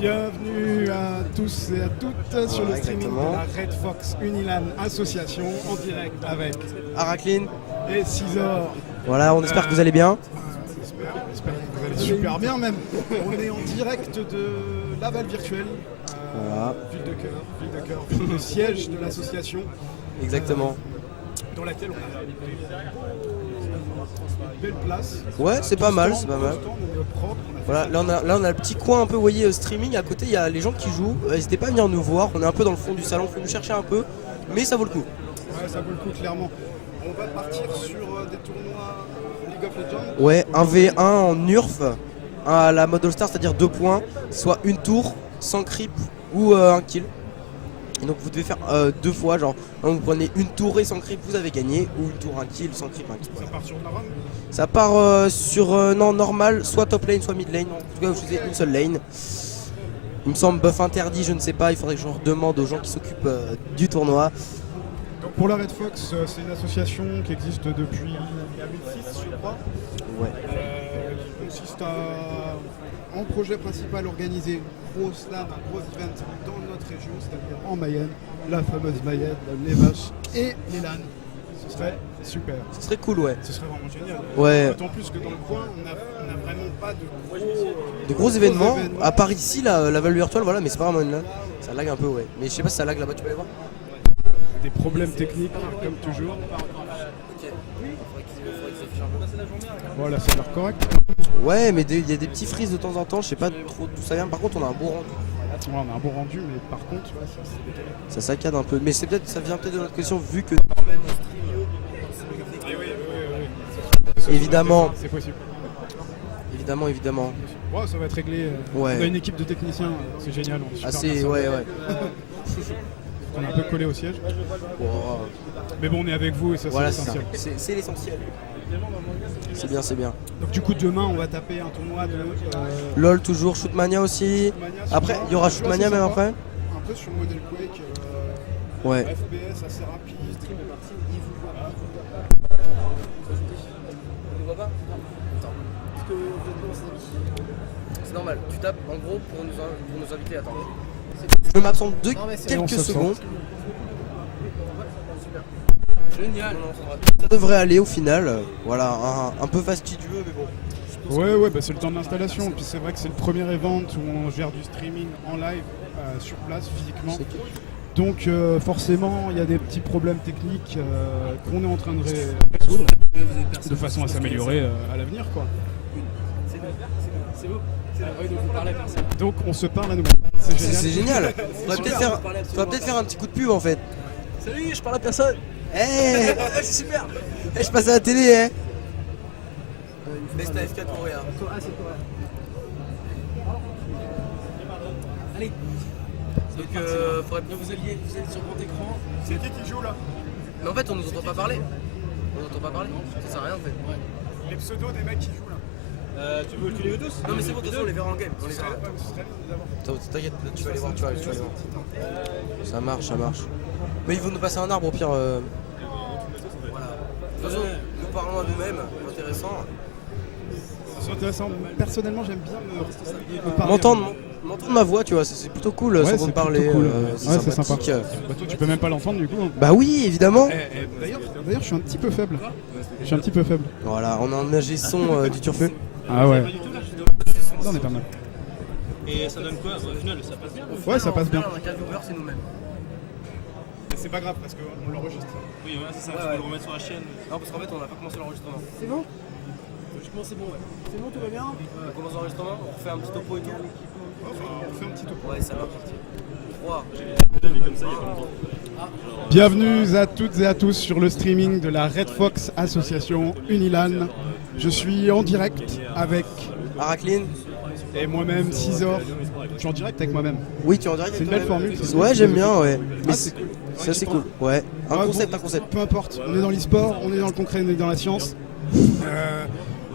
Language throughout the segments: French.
Bienvenue à tous et à toutes sur le streaming exactement. de la Red Fox Unilan Association en direct avec Aracline. et Scizor. Voilà, on espère que vous allez bien. J'espère que vous allez super bien même. On est en direct de Laval virtuel, Voilà. ville de cœur, ville de siège de l'association. Exactement. Dans laquelle on a une belle place. Ouais, c'est pas mal, Stand, c'est pas mal. stand, on est propre, on a fait Voilà, ça. là on a le petit coin un peu, vous voyez, streaming. À côté, il y a les gens qui jouent. N'hésitez pas à venir nous voir. On est un peu dans le fond du salon, faut nous chercher un peu. Mais ça vaut le coup. Ouais, ça vaut le coup clairement. On va partir sur des tournois League of Legends. Ouais, un V1 en URF, à la mode All-Star, c'est-à-dire 2 points, soit une tour, sans creep ou un kill. Et donc vous devez faire 2 fois, genre hein, vous prenez une tour et sans creep, vous avez gagné, ou une tour, un kill, sans creep, un kill. Ça part sur de la run. Ça part sur non normal, soit top lane, soit mid lane. En tout cas, vous choisissez une seule lane. Il me semble buff interdit, je ne sais pas. Il faudrait que je demande aux gens qui s'occupent du tournoi. Donc pour la Red Fox, c'est une association qui existe depuis 2006, je crois. Ouais. Qui consiste à, en projet principal, organiser un gros slam, un gros event dans notre région, c'est-à-dire en Mayenne, la fameuse Mayenne, les vaches et les LAN. Ce serait super. Ce serait cool, ouais. Ce serait vraiment génial. Ouais. D'autant plus que dans le coin, on n'a vraiment pas de De gros événements. À part ici, la value virtuelle, voilà, mais c'est pas vraiment là. Ça lag un peu, ouais. Mais je sais pas si ça lag là-bas, tu peux aller voir. Des problèmes techniques, comme toujours. Voilà, ça a l'air correct. Ouais, mais il y a des petits frises de temps en temps, je sais pas trop d'où ça vient. Par contre, on a un bon rendu. Ouais, on a un bon rendu, mais par contre, ouais, ça c'est décalé. Ça saccade un peu. Mais ça vient peut-être de notre question, vu que. Évidemment. C'est possible. Évidemment. Ouais, ça va être réglé. Ouais. On a une équipe de techniciens, c'est génial. On est super Assez, bien ouais. On est un peu collé au siège. Wow. Mais bon, on est avec vous et ça Voilà, c'est c'est ça. essentiel. C'est l'essentiel. C'est bien. Donc du coup, demain, on va taper un tournoi de LOL toujours, Shootmania aussi. Shootmania. Après, il y aura Shootmania C'est même sympa. après. Un peu sur modèle Quake. Ouais. FPS assez rapide. On ne voit pas. Attends. C'est normal. Tu tapes en gros pour nous inviter. Attends. Je m'absente de on quelques s'absente. secondes. Génial. Ça devrait aller au final. Voilà, un peu fastidieux, mais bon. Ouais, bah c'est le temps de l'installation. Et puis c'est vrai que c'est le premier event où on gère du streaming en live sur place physiquement. C'est cool. Donc forcément, il y a des petits problèmes techniques qu'on est en train de résoudre de façon à s'améliorer à l'avenir, quoi. C'est beau. Donc vous parlez à personne. Donc on se parle à nous-mêmes. C'est génial. Faudrait peut-être faire un petit coup de pub en fait. Salut, je parle à personne. Eh, c'est super. Eh, je passe à la télé, eh. Best AF4 coréen. Ah, c'est quoi? Allez. Donc faudrait bien Vous êtes sur grand écran. C'est qui joue là? Mais en fait on nous entend pas parler. On n'entend pas parler. Ça sert à rien en fait. Les pseudos des mecs qui jouent là. Tu veux les veux tous? Non mais c'est bon, de toute façon on les verra en game. On les Ce verra. serait d'abord. T'inquiète, tu vas aller voir, tu vas aller voir. Ça marche. Mais ils vont nous passer un arbre au pire. Voilà. De toute façon, nous parlons à nous-mêmes, intéressant. C'est intéressant. Personnellement, j'aime bien me parler. M'entendre ma voix, tu vois, c'est plutôt cool, Ouais, sans c'est me parler. plutôt cool. C'est Ouais, c'est sympathique. sympa. Bah, toi, tu peux même pas l'entendre du coup. Hein. Bah oui, évidemment. D'ailleurs, je suis un petit peu faible. Voilà, on a un ingé son du Turfu. Ah ouais. Ça, on est pas mal. Et ça donne quoi? Au final, ça passe bien. Ouais, ça passe bien. On a 4 viewers, c'est nous-mêmes. C'est pas grave parce qu'on l'enregistre. Oui, ouais, c'est ça. Ouais, Tu ouais. peux le remettre sur la chaîne. Non, parce qu'en fait, on n'a pas commencé l'enregistrement. C'est bon? Logiquement, c'est bon, ouais. C'est bon, tout va bien? On commence l'enregistrement, on refait un petit topo et tout. On fait un petit topo. Ouais, ça va. 3. Bienvenue à toutes et à tous sur le streaming de la Red Fox Association Unilan. Je suis en direct avec Aracline. et moi-même Scizor. Je suis en direct avec moi-même. Oui, tu es en direct. C'est une avec belle toi-même. formule. c'est Ouais, une j'aime belle bien, ouais. Ah, Mais c'est cool. c'est assez cool. Ouais. Un Ouais, concept. Peu importe, on est dans l'e-sport, on est dans le concret, on est dans la science.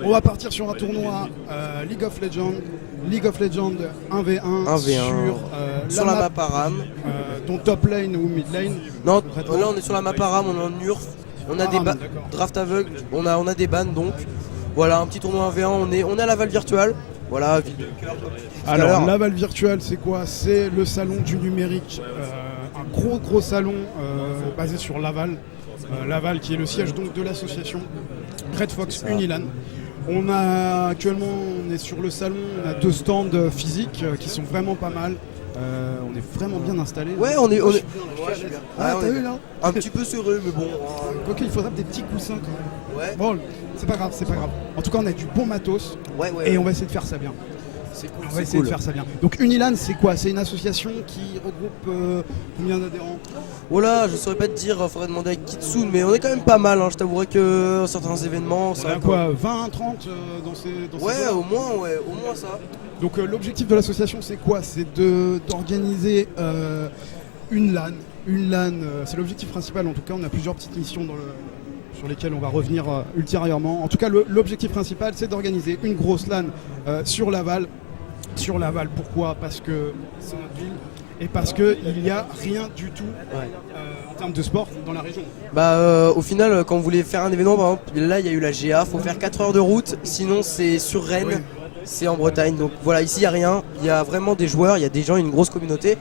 On va partir sur un tournoi League of Legends 1v1, 1v1 sur la map Aram. dont top lane ou mid lane. Non, Concrètement. là on est sur la map Aram, on est en URF. On a des Aram, d'accord. draft aveugle, on a des bans donc. Voilà, un petit tournoi 1v1, on est à la Val virtuelle. Voilà, ville de cœur. Comme tout à Alors, l'heure. Laval Virtual, c'est quoi? C'est le salon du numérique. Un gros salon basé sur Laval. Laval qui est le siège donc de l'association Red Fox Unilan. On est sur le salon, on a 2 stands physiques qui sont vraiment pas mal. On est vraiment bien installés. Ouais, on est. Ah, Ouais, on t'as est vu là? un petit peu serré, mais bon. Ok, il faudra des petits coussins quand même. Ouais, Bon, c'est pas grave. En tout cas, on a du bon matos ouais. et on va essayer de faire ça bien. C'est cool. On va C'est essayer cool. de faire ça bien. Donc Unilan, c'est quoi? C'est une association qui regroupe combien d'adhérents? Voilà, je saurais pas te dire, faudrait demander à Kitsune, mais on est quand même pas mal. Hein. Je t'avouerai que certains événements, On a quoi, 20, 30 dans ces Ouais, eaux-là? au moins ça. Donc l'objectif de l'association, c'est quoi? C'est d'organiser une LAN. Une LAN, c'est l'objectif principal. En tout cas, on a plusieurs petites missions sur lesquelles on va revenir ultérieurement. En tout cas, l'objectif principal, c'est d'organiser une grosse LAN sur Laval. Sur Laval, pourquoi? Parce que c'est notre ville et parce qu'il n'y a rien du tout en termes de sport dans la région. Bah, au final, quand vous voulez faire un événement, par exemple, là il y a eu la GA, faut faire 4 heures de route, sinon c'est sur Rennes, Oui. c'est en Bretagne. Donc voilà, ici il n'y a rien, il y a vraiment des joueurs, il y a des gens, une grosse communauté.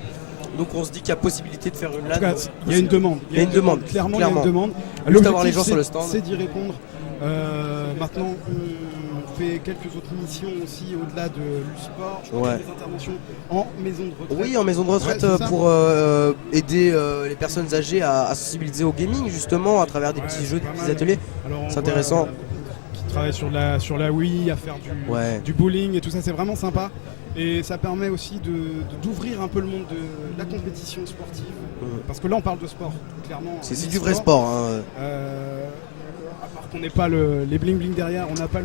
Donc on se dit qu'il y a possibilité de faire une En tout LAN. cas, il y a une demande. Il y a une demande, Clairement, il y a une demande. Juste avoir les L'objectif, gens sur le stand. c'est d'y répondre. Maintenant, on fait quelques autres missions aussi au-delà de l'e-sport. Je crois qu'il y a des interventions en maison de retraite. Oui, en maison de retraite Ouais, c'est ça. pour aider les personnes âgées à sensibiliser au gaming justement à travers des Ouais, petits c'est jeux, des pas petits mal. ateliers. Alors, on C'est voit, intéressant. qui travaillent sur la Wii, à faire du bowling et tout ça, c'est vraiment sympa. Et ça permet aussi d'ouvrir un peu le monde de la compétition sportive. Parce que là, on parle de sport, clairement. C'est du vrai sport. Hein. À part qu'on n'ait pas les bling bling derrière, on n'a pas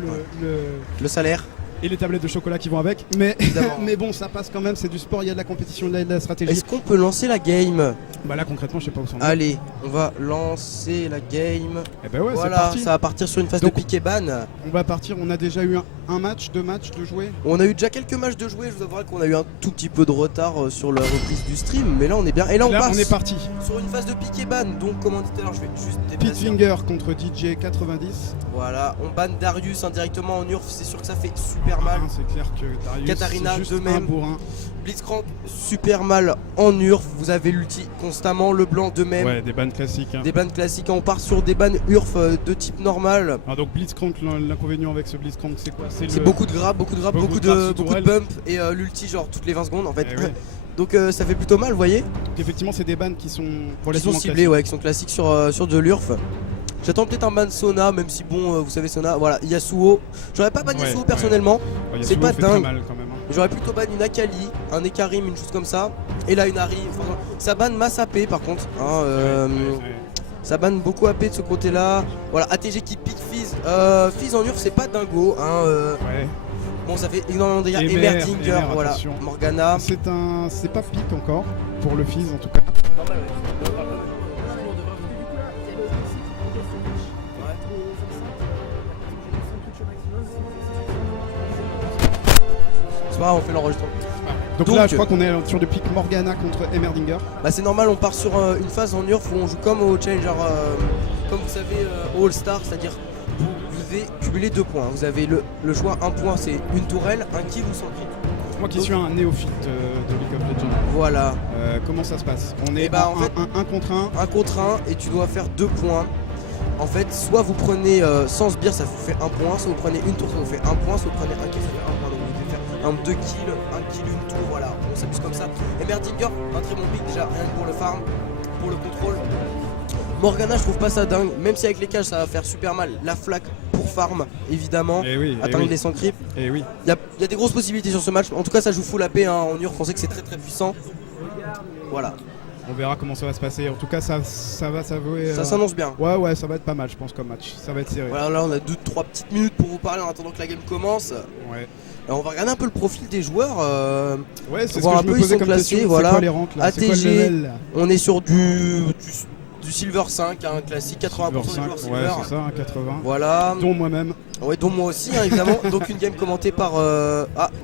Le salaire. et les tablettes de chocolat qui vont avec. Mais, Évidemment. mais bon, ça passe quand même, c'est du sport, il y a de la compétition, de la stratégie. Est-ce qu'on peut lancer la game? Bah là, concrètement, je sais pas où ça en est. Allez, on va lancer la game. Eh ben ouais, c'est Voilà, parti. ça va partir sur une phase Donc- de pick et ban. On va partir, on a déjà eu un match, 2 matchs de jouer. On a eu déjà quelques matchs de jouer, je vous avouerai qu'on a eu un tout petit peu de retard sur la reprise du stream, mais là on est bien. Et là on Là, passe on est parti. sur une phase de pick et ban, donc comme on dit tout à l'heure, je vais juste déplacer. Pitfinger contre DJ 90. Voilà, on banne Darius indirectement en URF, c'est sûr que ça fait super mal. Ah, c'est clair que Darius, Katarina, c'est juste de même. un bourrin. Blitzcrank, super mal en URF, vous avez l'ulti constamment, le blanc de même. Ouais, des bans classiques. Hein. Des bans classiques, on part sur des bans URF de type normal. Ah, donc Blitzcrank, l'inconvénient avec ce Blitzcrank, c'est quoi? C'est beaucoup de grab, beaucoup de Beaucoup beaucoup de grab de sous tourelle. bump et l'ulti genre toutes les 20 secondes en fait. Eh ouais. Donc ça fait plutôt mal, vous voyez. Donc effectivement, c'est des bans qui sont Qui relativement sont ciblés, classiques. ouais, qui sont classiques sur de l'URF. J'attends peut-être un ban Sona, même si bon, vous savez Sona, voilà, Yasuo. J'aurais pas ban Ouais, Yasuo ouais. personnellement. Ouais, c'est Yasuo pas fait très dingue. mal quand même. Hein. J'aurais plutôt ban une Akali, un Ekarim, une chose comme ça. Et là une Ari. Enfin, ça banne masse AP par contre. Hein, Ouais. Ça banne beaucoup AP de ce côté-là. Voilà, ATG qui pique Fizz. Fizz en URF, c'est pas dingo. Hein, Ouais. bon, ça fait énormément de dégâts. Emer, Emerdinger, Emer, voilà. attention. Morgana. C'est pas pique encore pour le Fizz en tout cas. C'est pas grave, on fait l'enregistrement. Donc là, je crois qu'on est sur du pick Morgana contre Emerdinger. Bah c'est normal, on part sur une phase en URF où on joue comme au Challenger, comme vous savez, au All-Star, c'est-à-dire vous devez cumuler 2 points. Vous avez le choix, un point c'est une tourelle, un kill ou sans kill. Moi qui suis un néophyte de League of Legends, Voilà, comment ça se passe? On est Eh ben, en en fait, 1 contre 1. un contre un et tu dois faire 2 points. En fait, soit vous prenez sans sbire, ça vous fait 1 point, soit vous prenez une tour, ça vous fait 1 point, soit vous prenez un kill, ça fait 1 point. Donc vous devez faire un 2 kills, un kill, une tour, voilà, on s'amuse comme ça. Emerdinger, un très bon pick déjà, rien que pour le farm, pour le contrôle. Morgana, je trouve pas ça dingue, même si avec les cages ça va faire super mal. La flaque pour farm, évidemment, Et oui, atteindre les 100 creeps. et oui. Il y a des grosses possibilités sur ce match. En tout cas, ça joue full AP hein. En URF, on sait que c'est très très puissant. Voilà, On verra comment ça va se passer. En tout cas, ça va s'avouer. ça s'annonce bien. Ouais, ça va être pas mal, je pense, comme match. Ça va être serré. Voilà, là on a 2-3 petites minutes pour vous parler en attendant que la game commence. Ouais, On va regarder un peu le profil des joueurs. ouais, c'est ce que voir je un me peu, ils posais sont comme classés, question. voilà. C'est quoi les ranks là? C'est quoi le ATG, level? On est sur du Silver 5, un classique, 80% Silver des 5, joueurs ouais, Silver. c'est ça, un 80. Voilà, Dont moi-même. ouais, dont moi aussi hein, évidemment. Donc une game commentée par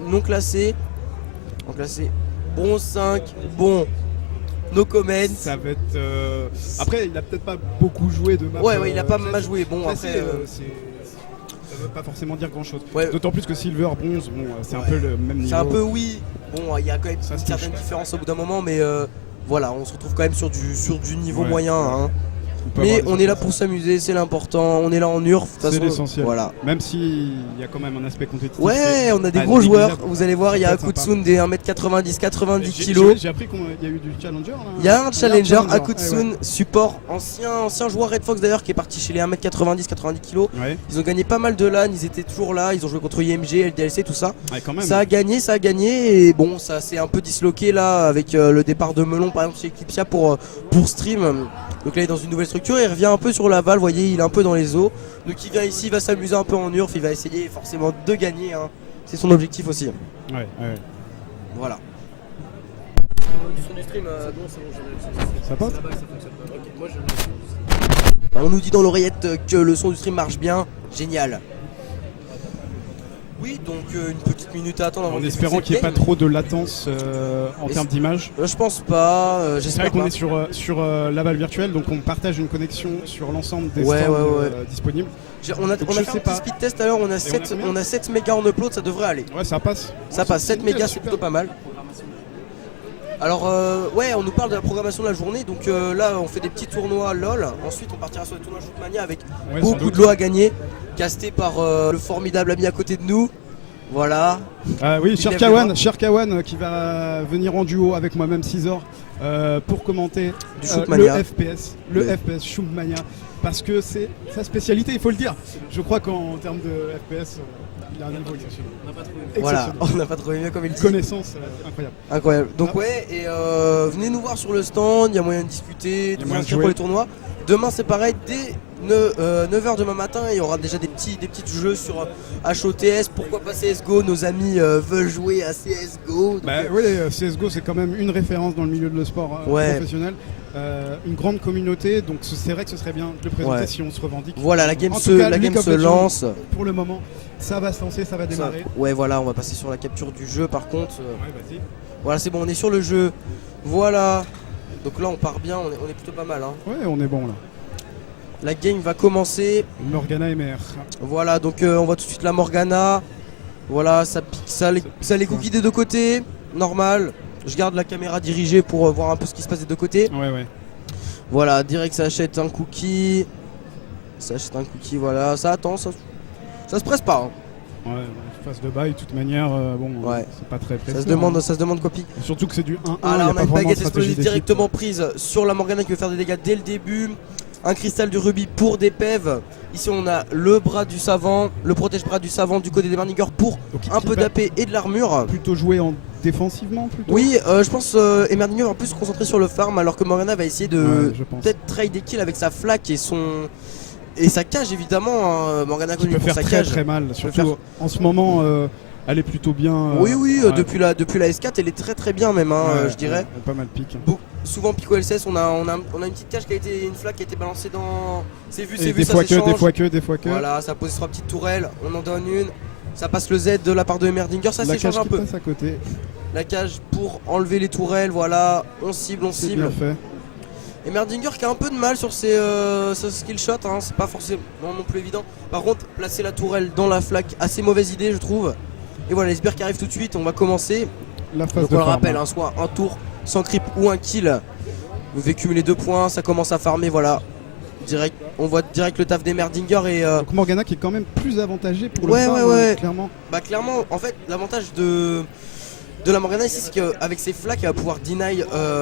non classé. En classé bronze 5, bon, no comment. Ça va être. Après, il a peut-être pas beaucoup joué de map. Ouais, il a pas mal joué. Bon, classé, après. ça veut pas forcément dire grand chose. Ouais. D'autant plus que Silver, Bronze, bon, c'est un Ouais. peu le même niveau. C'est un peu oui. Bon, il y a quand même Ça une se certaine touche. différence au bout d'un moment, mais voilà, on se retrouve quand même sur du niveau Ouais. moyen. Hein. On peut Mais avoir on des est là surprises. pour s'amuser, c'est l'important. On est là en URF. De toute C'est façon, l'essentiel. Voilà. Même s'il y a quand même un aspect compétitif. Ouais, qui est on a des pas gros joueurs. négligeable. Vous allez voir, il y a Ça peut être Akutsun des 1m90, 90 J'ai- kg. J'ai appris qu'il y a eu du challenger là. Il y a un challenger, Ouais, Akutsun, support, ancien joueur Red Fox d'ailleurs, qui est parti chez les 1m90, 90 kg. Ouais, Ils ont gagné pas mal de LAN, ils étaient toujours là, ils ont joué contre IMG, LDLC, tout ça. ouais, quand même. Ça a gagné, et bon, ça s'est un peu disloqué là avec le départ de Melon par exemple chez Eclipsia pour Stream. Donc là il est dans une nouvelle structure, il revient un peu sur Laval, vous voyez, il est un peu dans les eaux. Donc il vient ici, il va s'amuser un peu en URF, il va essayer forcément de gagner, hein. C'est son objectif aussi. Ouais, ouais. Voilà. Du son du stream, Ça passe on nous dit dans l'oreillette que le son du stream marche bien, génial. Oui, donc une petite minute à attendre avant En de espérant débuter qu'il n'y ait pas cette game. trop de latence en termes d'image. Je pense pas, C'est vrai j'espère qu'on pas. est sur Laval virtuel, donc on partage une connexion sur l'ensemble des Ouais, stands ouais. disponibles. On a Donc, fait je un sais petit pas. speed test alors, on a combien on a 7 mégas en upload, ça devrait aller. Ouais, ça passe. Ça Ouais, passe, c'est 7 nickel, mégas c'est super. plutôt pas mal. Alors ouais, on nous parle de la programmation de la journée, donc là on fait des petits tournois LOL, ensuite on partira sur les tournois Shootmania avec Ouais, sans beaucoup doute. de lots à gagner, casté par le formidable ami à côté de nous. Voilà. Ah oui, Il Cher lève Kawan, les mains. Cher Kawan qui va venir en duo avec moi-même Scizor pour commenter Du le Shootmania. FPS, Le- FPS Shootmania, parce que c'est sa spécialité, il faut le dire. Je crois qu'en termes de FPS, il a un niveau exceptionnel. Voilà, Exceptionnel. on n'a pas trouvé mieux comme il dit. Connaissance incroyable. Incroyable. Donc Ah. ouais, et venez nous voir sur le stand, il y a moyen de discuter, de vous moyen de inscrire jouer. pour les tournois. Demain c'est pareil, dès 9h demain matin, il y aura déjà des petits jeux sur HOTS. Pourquoi pas CSGO, nos amis veulent jouer à CSGO. Donc, Bah oui, CSGO c'est quand même une référence dans le milieu de le sport Ouais. professionnel. Une grande communauté, donc c'est vrai que ce serait bien de le présenter Ouais. si on se revendique. voilà, la game En se, tout cas, la League game of se Legends, lance. Pour le moment, ça va se lancer, ça va Ça- démarrer. ouais, voilà, on va passer sur la capture du jeu par contre. Ouais, vas-y. Voilà, c'est bon, on est sur le jeu. Voilà. Donc là, on part bien, on est plutôt pas mal. Hein. Ouais, on est bon là. La game va commencer. Morgana MR. Voilà, donc on voit tout de suite la Morgana. Voilà, ça pique, ça les cookies des deux côtés. Normal. Je garde la caméra dirigée pour voir un peu ce qui se passe des deux côtés. Ouais, ouais. Voilà, direct, ça achète un cookie. Ça achète un cookie, voilà. Ça attend, ça se presse pas. Hein. Ouais, phase de bail, de toute manière, bon, Ouais. c'est pas très précis. Ça se demande quoi pique. Surtout que c'est du 1-1. Ah là, y a on a pas une vraiment baguette de stratégie explosive d'équipe. directement prise sur la Morgana qui veut faire des dégâts dès le début. Un cristal du rubis pour des PEV. Ici, on a le bras du savant, le protège-bras du savant du côté des Berninger pour Donc, un il peu va d'AP et de l'armure. plutôt jouer en défensivement plutôt. Oui, je pense Emerdinger va plus se concentrer sur le farm alors que Morgana va essayer de Ouais, je pense. peut-être trade des kills avec sa flaque et sa cage évidemment. Hein. Morgana Qui connue peut pour faire sa très cage. très mal. Surtout faire- en ce moment, elle est plutôt bien. Oui, ouais. depuis la S4 elle est très très bien même, hein, Ouais, je dirais. ouais, pas mal pique. Souvent Pico LCS, on a une petite cage qui a été, une flaque qui a été balancée dans. C'est vu, Et ça des fois que, s'échange. des fois que. Voilà, ça pose 3 petites tourelles, on en donne une. Ça passe le Z de la part de Emerdinger, ça La s'échange cage un qui peu. passe à côté, La cage pour enlever les tourelles, voilà, on cible. c'est bien fait. Emerdinger qui a un peu de mal sur ses skill shots, hein, c'est pas forcément non plus évident. Par contre, placer la tourelle dans la flaque, assez mauvaise idée je trouve. Et voilà, les sbires qui arrivent tout de suite, on va commencer. La phase Donc de on le farm. rappelle, hein, soit un tour sans creep ou un kill. Vous devez cumuler 2 points, ça commence à farmer, voilà. Direct, on voit direct le taf d'Emerdinger et Donc Morgana qui est quand même plus avantagée pour Ouais, le farm, ouais, ouais. clairement. bah clairement en fait l'avantage de la Morgana ici c'est qu'avec ses flaques elle va pouvoir deny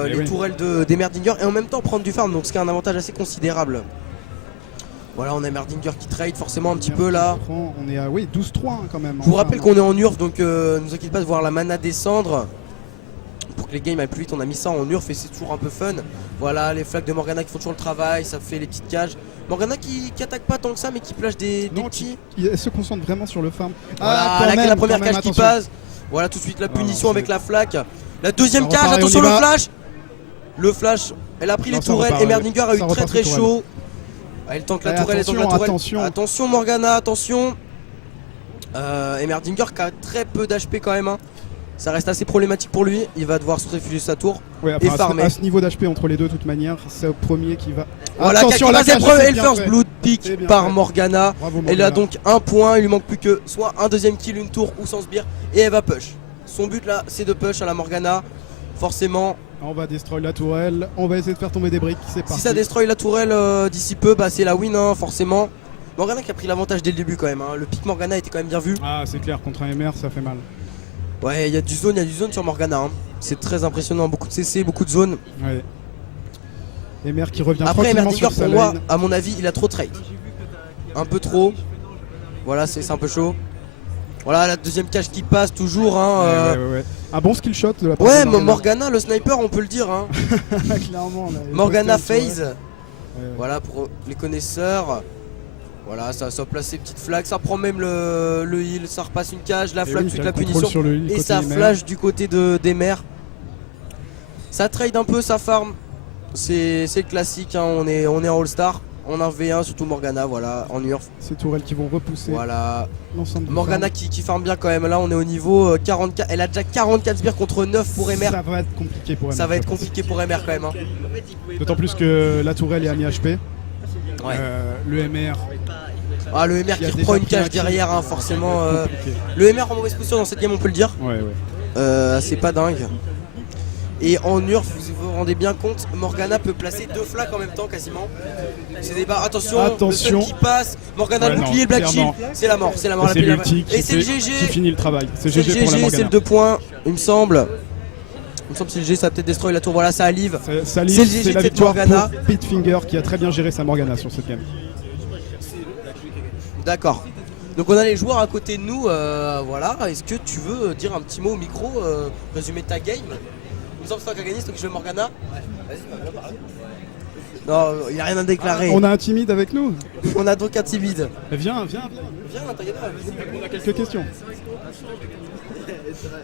les oui. tourelles d'Emerdinger et en même temps prendre du farm, donc ce qui est un avantage assez considérable. Voilà, on a Emerdinger qui trade forcément un petit peu là. On est à 12-3 hein, quand même. Je vous rappelle qu'on est en URF, donc ne vous inquiétez pas de voir la mana descendre. Pour que les games aillent plus vite, on a mis ça en URF et c'est toujours un peu fun. Voilà, les flaques de Morgana qui font toujours le travail, ça fait les petites cages. Morgana qui attaque pas tant que ça, mais qui plage des Non, petits. Elle se concentre vraiment sur le farm. Voilà, quand même, la première quand même, cage qui attention. passe. Voilà, tout de suite la Non, punition non, avec c'est- la flaque. La deuxième Ça cage, repart et on attention y le va. flash. Le flash, elle a pris Non, les ça tourelles. repart, Emerdinger a eu ça très repart très sur chaud. Elle tank la Ouais, tourelle, elle tank la tourelle. attention. Attention Morgana, attention. Emerdinger qui a très peu d'HP quand même. Hein. Ça reste assez problématique pour lui. Il va devoir se réfugier sur sa tour. Ouais, Et enfin, farmer. à ce niveau d'HP entre les deux, de toute manière, c'est au premier qui va. Voilà, Attention, la c'est cage, le c'est et le bien first fait. blood C'est pick bien par fait. Morgana. Bravo, Elle a Morgana. donc un point, il lui manque plus que soit un deuxième kill, une tour ou sans sbire. Et elle va push. Son but là, c'est de push à la Morgana. Forcément, On va destroy la tourelle. On va essayer de faire tomber des briques. C'est parti. si ça destroy la tourelle d'ici peu, bah c'est la win, hein, forcément. Morgana qui a pris l'avantage dès le début quand même. Hein. Le pick Morgana était quand même bien vu. Ah, c'est clair, contre un MR, ça fait mal. Ouais, il y a du zone sur Morgana. Hein. C'est très impressionnant. Beaucoup de CC, beaucoup de zones. Ouais. MR qui revient Après, tranquillement Emerdinger, sur sa pour moi, lane. à mon avis, il a trop trade. Un peu trop. Voilà, c'est un peu chaud. Voilà, la deuxième cage qui passe toujours. Hein, Ouais. Un bon skill shot de la part Ouais, de Morgana, le sniper, on peut le dire. Hein. Clairement. Là, il Morgana poste une phase. tourelle. Ouais. Voilà, pour les connaisseurs. Voilà, ça place ses petites flags. Ça prend même le heal. Ça repasse une cage. La Et flag oui, suite t'as la le contrôle punition. sur le heal Et côté ça MR. flash du côté des mers. Ça trade un peu, ça farm. C'est le classique. Hein. On est en All-Star. On a un V1, surtout Morgana. Voilà, en Urf. Ces tourelles qui vont repousser Voilà. l'ensemble du Morgana farm. qui farm bien quand même. Là, on est au niveau 44. Elle a déjà 44 sbires contre 9 pour MR. Ça va être compliqué pour MR. Ça va être je pense. compliqué pour MR quand même. Hein. D'autant plus que la tourelle est à mi-HP. Ouais. Le MR. Ah, le MR qui a qui déjà reprend une pris un cage kill. derrière, hein, forcément. Compliqué. Le MR en mauvaise position dans cette game, on peut le dire. Ouais. C'est pas dingue. Et en Urf, vous vous rendez bien compte, Morgana peut placer deux flags en même temps quasiment. C'est des barres. Attention, Attention. le stun qui passe. Morgana le Ouais, bouclier, non, le black clairement. shield. C'est la mort, c'est la mort. Et la c'est pile- l'ulti qui Et c'est le qui GG. finit le travail. C'est C'est le GG pour la GG, c'est Morgana. le 2 points, il me semble. Il me semble que c'est le GG, ça va peut-être destroy la tour. Voilà, ça alive. Ça livre, C'est le GG c'est de la cette victoire Morgana. pour Pitfinger qui a très bien géré sa Morgana sur cette game. D'accord. Donc on a les joueurs à côté de nous. Voilà. Est-ce que tu veux dire un petit mot au micro, résumer ta game? Il me semble que c'est toi qui as gagné, c'est toi qui joues Morgana. Vas-y, bah, parle. Non, il a rien à déclarer. On a un timide avec nous. On a donc un timide. Viens. Viens, t'inquiète pas. On a quelques questions.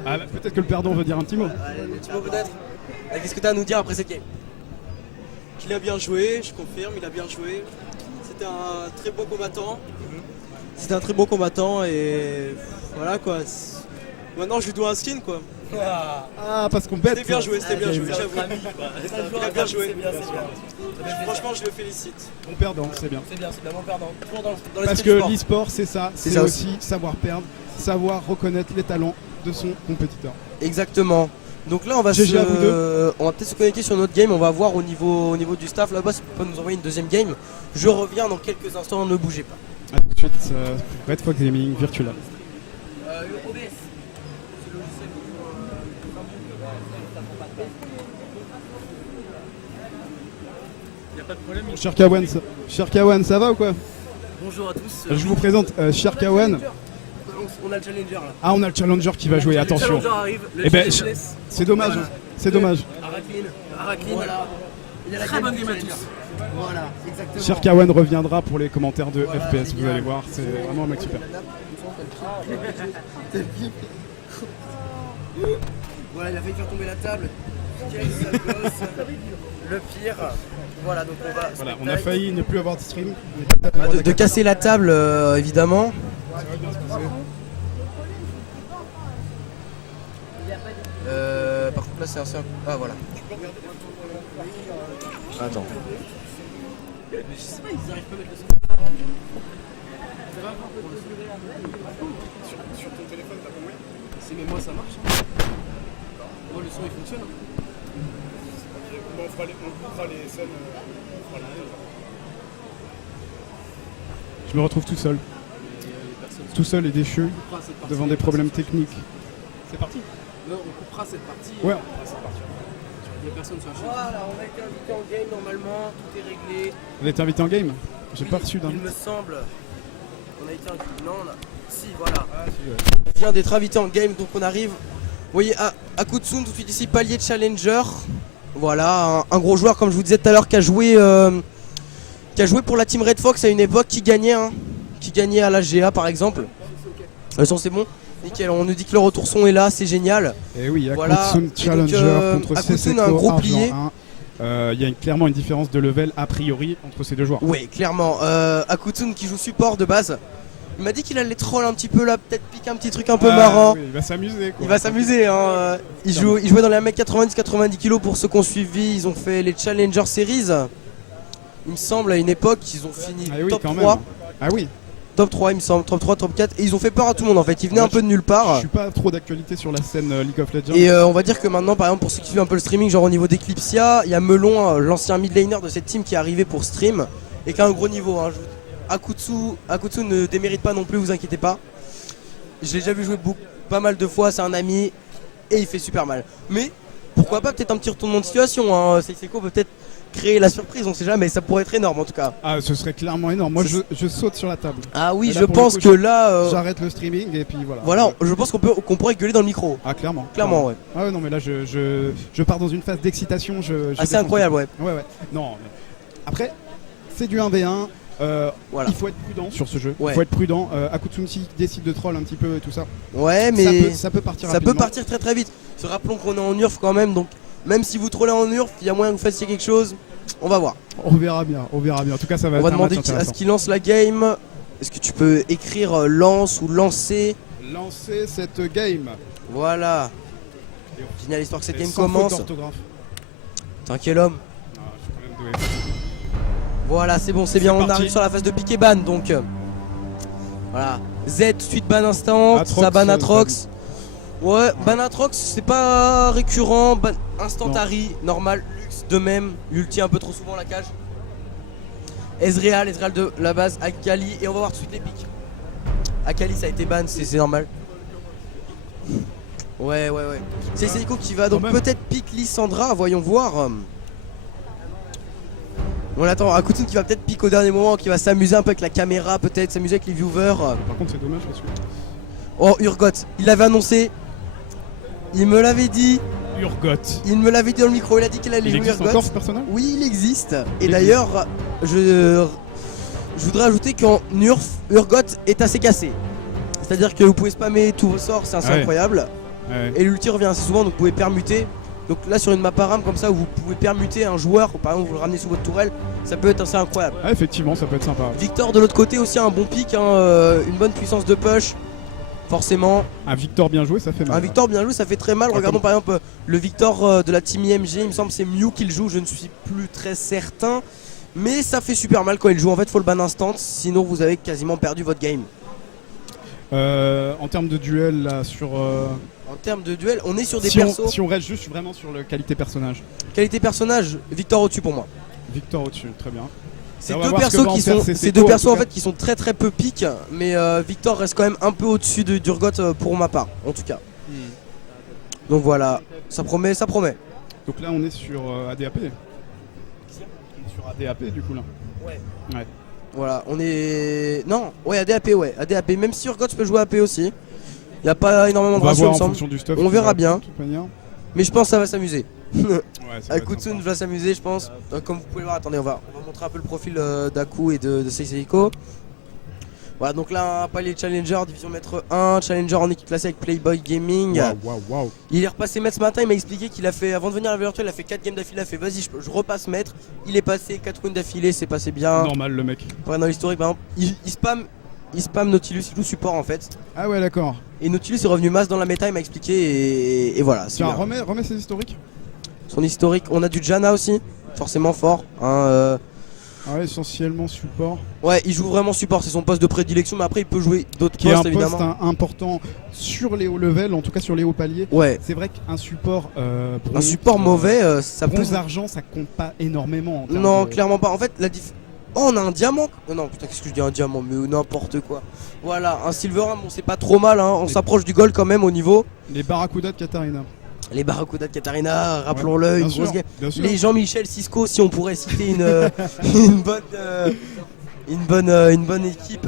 Ah, bah, peut-être que le perdant veut dire un petit mot. Un petit mot peut-être. Qu'est-ce que tu as à nous dire après cette game? Qu'il a bien joué, je confirme, il a bien joué. C'était un très bon combattant. C'était un très bon combattant et voilà quoi. Maintenant je lui dois un skin quoi. Ah, parce qu'on bête. C'était bien joué, c'était bien Ok, joué, oui. j'avoue. Il a bien joué. Franchement je le félicite. Bon perdant, c'est bien. C'est bien mon perdant. Toujours dans Parce l'esprit du que sport. l'e-sport, c'est ça. C'est C'est ça aussi savoir perdre, savoir reconnaître les talents de son compétiteur. Exactement. Donc là on va GG à vous deux. on va peut-être se connecter sur notre game, on va voir au niveau du staff là-bas si on peut nous envoyer une deuxième game. Je reviens dans quelques instants, ne bougez pas. A tout de suite, Red Fox Gaming Virtual. Y a pas de problème. Cher Kawan, ça va ou quoi? Bonjour à tous. Je vous présente Cher Kawan. On a le challenger là. Ah, on a le challenger qui va jouer, attention. Le challenger arrive. Le Eh ben, challenger je- laisse. C'est dommage, hein. C'est dommage. Aracline. Voilà. Il a la très bonne game à tous. Voilà, exactement. Cher Kawan reviendra pour les commentaires de FPS, vous allez voir, c'est vraiment un mec super. Voilà, il a failli faire tomber la table. Quel sale gosse. Le pire. Voilà, donc on va. Voilà, on a failli ne plus avoir de stream. De casser la table, évidemment. Par contre, là, c'est un. Ah, voilà. Attends. Mais moi ça marche. Moi le son il fonctionne. On fera les scènes. Je me retrouve tout seul. Tout seul et déchu devant des problèmes techniques. C'est parti? Non, on coupera cette partie. Ouais. Il n'y a personne sur la chaîne. Voilà, on a été invité en game normalement, tout est réglé. Vous êtes invité en game? J'ai pas reçu Il d'invite. me semble. On a été invité. Non, on a. Si, voilà. Ah, si, ouais. On vient d'être invité en game, donc on arrive. Vous voyez, à Kutsun, tout de suite ici, palier de challenger. Voilà, un gros joueur, comme je vous disais tout à l'heure, qui a joué pour la team Red Fox à une époque, qui gagnait à la GA par exemple. Le son, c'est bon. Nickel, on nous dit que le retour son est là, c'est génial. Et oui, Voilà. Akutsun Et donc, Challenger contre Akutsun CSGO a un gros Argent plié. 1. Il y a clairement une différence de level a priori entre ces deux joueurs. Oui, clairement. Akutsun qui joue support de base. Il m'a dit qu'il allait troll un petit peu là, peut-être piquer un petit truc un peu marrant. Oui, il va s'amuser quoi. Il va s'amuser, hein. Il jouait dans les 1m90 kg pour ceux qui ont suivi. Ils ont fait les Challenger Series. Il me semble à une époque, ils ont fini Ah oui, top quand 3. même. Ah oui. Top 3 il me semble, top 3, top 4. Et ils ont fait peur à tout le monde en fait. Ils venaient Moi, un peu de nulle Je part. suis pas trop d'actualité sur la scène League of Legends. Et on va dire que maintenant, par exemple, pour ceux qui suivent un peu le streaming, genre au niveau d'Eclipsia, il y a Melon, l'ancien mid laner de cette team qui est arrivé pour stream et qui a un gros niveau. Hein. Akutsu ne démérite pas non plus, vous inquiétez pas. Je l'ai déjà vu jouer pas mal de fois, c'est un ami et il fait super mal. Mais pourquoi pas peut-être un petit retournement de situation. Hein. Seiseko peut peut-être créer la surprise, on sait jamais, ça pourrait être énorme en tout cas. Ah, ce serait clairement énorme. Moi, je saute sur la table. Ah oui, Et là, je pour le pense coup, que là. J'arrête le streaming et puis voilà. Voilà, je pense qu'on pourrait gueuler dans le micro. Ah, clairement. Clairement, ouais. Ah ouais, non, mais là, je pars dans une phase d'excitation. Ah, c'est incroyable, ouais. Ouais. Non, mais... Après, c'est du 1v1. Voilà. Il faut être prudent sur ce jeu. Ouais. Il faut être prudent. Akutsunsi décide de troll un petit peu et tout ça. Ouais, mais Ça peut partir ça rapidement. peut partir très très vite. Rappelons qu'on est en URF quand même, donc même si vous trollez en URF, il y a moyen que vous fassiez quelque chose. On va voir. On verra bien. En tout cas, ça va On être va un demander match à intéressant. ce qu'il lance la game. Est-ce que tu peux écrire lance ou lancer? Lancer cette game. Voilà. Génial, histoire que cette Et game sans faute commence. d'orthographe. T'es un quel homme? Ah, je suis quand même doué. Voilà, c'est bon, c'est bien. On parti. arrive sur la phase de pick et ban donc. Voilà. Z, suite ban instant. Atrox, Ça ban Atrox. Ouais, ban Atrox, c'est pas récurrent. Ban instantary, normal. Lux de même. Ulti un peu trop souvent la cage. Ezreal de la base. Akali. Et on va voir tout de suite les pics. Akali, ça a été ban, c'est normal. Ouais. C'est Seiko qui va donc Quand même. peut-être pick Lissandra, voyons voir. On attend Akutsun qui va peut-être pick au dernier moment, qui va s'amuser un peu avec la caméra, peut-être s'amuser avec les viewers. Par contre, c'est dommage parce que. Oh, Urgot, il l'avait annoncé. Il me l'avait dit. Urgot. Il me l'avait dit dans le micro, il a dit qu'il allait Il jouer existe Urgot. encore ce personnage? Oui, il existe. Et Il d'ailleurs, je voudrais ajouter qu'en Urf, Urgot est assez cassé. C'est-à-dire que vous pouvez spammer tous vos sorts, c'est assez Ah ouais. incroyable. Ouais. Et l'ulti revient assez souvent, donc vous pouvez permuter. Donc là, sur une map à rame comme ça, où vous pouvez permuter un joueur, par exemple, vous le ramenez sous votre tourelle, ça peut être assez incroyable. Ah, effectivement, ça peut être sympa. Victor de l'autre côté aussi un bon pick, hein, une bonne puissance de push. Forcément, Un Victor bien joué, ça fait mal. un Victor bien joué, ça fait très mal. Ah, Regardons comme- par exemple le Victor de la team IMG, il me semble que c'est Mew qui le joue, je ne suis plus très certain. Mais ça fait super mal quand il joue, en fait faut le ban instant, sinon vous avez quasiment perdu votre game. En termes de duel, là, sur. En termes de duel, on est sur des si, persos. si on reste juste vraiment sur la qualité personnage. Qualité personnage, Victor au-dessus pour moi. Victor au-dessus, très bien. C'est On va deux voir ce que persos va en qui faire sont, Seiseko, c'est deux en persos tout en cas. fait qui sont très très peu piques, mais Victor reste quand même un peu au-dessus d'Urgot pour ma part, en tout cas. Donc voilà, ça promet, ça promet. Donc là, on est sur ADAP. On est sur ADAP du coup là. Ouais. Voilà, on est. Non, ouais, ADAP, ouais, ADAP. Même si Urgot peut jouer AP aussi. Il n'y a pas énormément On de va ratio, il voir me en semble. fonction du stuff. On qui verra va, bien. de toute manière. Mais je pense que ça va s'amuser. Ouais, ça va être Akutsun sympa. va s'amuser, je pense. Comme vous pouvez le voir, attendez, on va montrer un peu le profil d'Aku et de Seiseko. Voilà, donc là, un palier challenger, division maître 1, challenger en équipe classée avec Playboy Gaming. Waouh. Il est repassé maître ce matin, il m'a expliqué qu'il a fait, avant de venir à la virtuelle, il a fait 4 games d'affilée, il a fait vas-y, je repasse maître. Il est passé 4 wins d'affilée, c'est passé bien. Normal le mec. Ouais, dans l'historique, par exemple, il spam Nautilus, il joue support en fait. Ah ouais, d'accord. Et Nautilus est revenu masse dans la méta, il m'a expliqué et voilà. c'est Tiens, bien. remets ses historiques. Son historique, on a du Janna aussi, forcément fort. Hein, Ah ouais, essentiellement support. Ouais, il joue vraiment support, c'est son poste de prédilection, mais après il peut jouer d'autres Qui est postes un évidemment. poste important sur les hauts levels, en tout cas sur les hauts paliers. Ouais, C'est vrai qu'un support un support mauvais, ça peut. bronze argent, ça compte pas énormément. En termes Non, de- clairement pas. En fait, Oh, on a un diamant. Oh, non, putain, qu'est-ce que je dis un diamant, mais n'importe quoi. Voilà, un silver, bon, c'est pas trop mal, hein. On s'approche du gold quand même au niveau. Les Barracuda de Katarina. Les Barracuda de Katarina, rappelons-le, Bien une sûr, grosse game. bien sûr. Les Jean-Michel Cisco, si on pourrait citer une bonne équipe.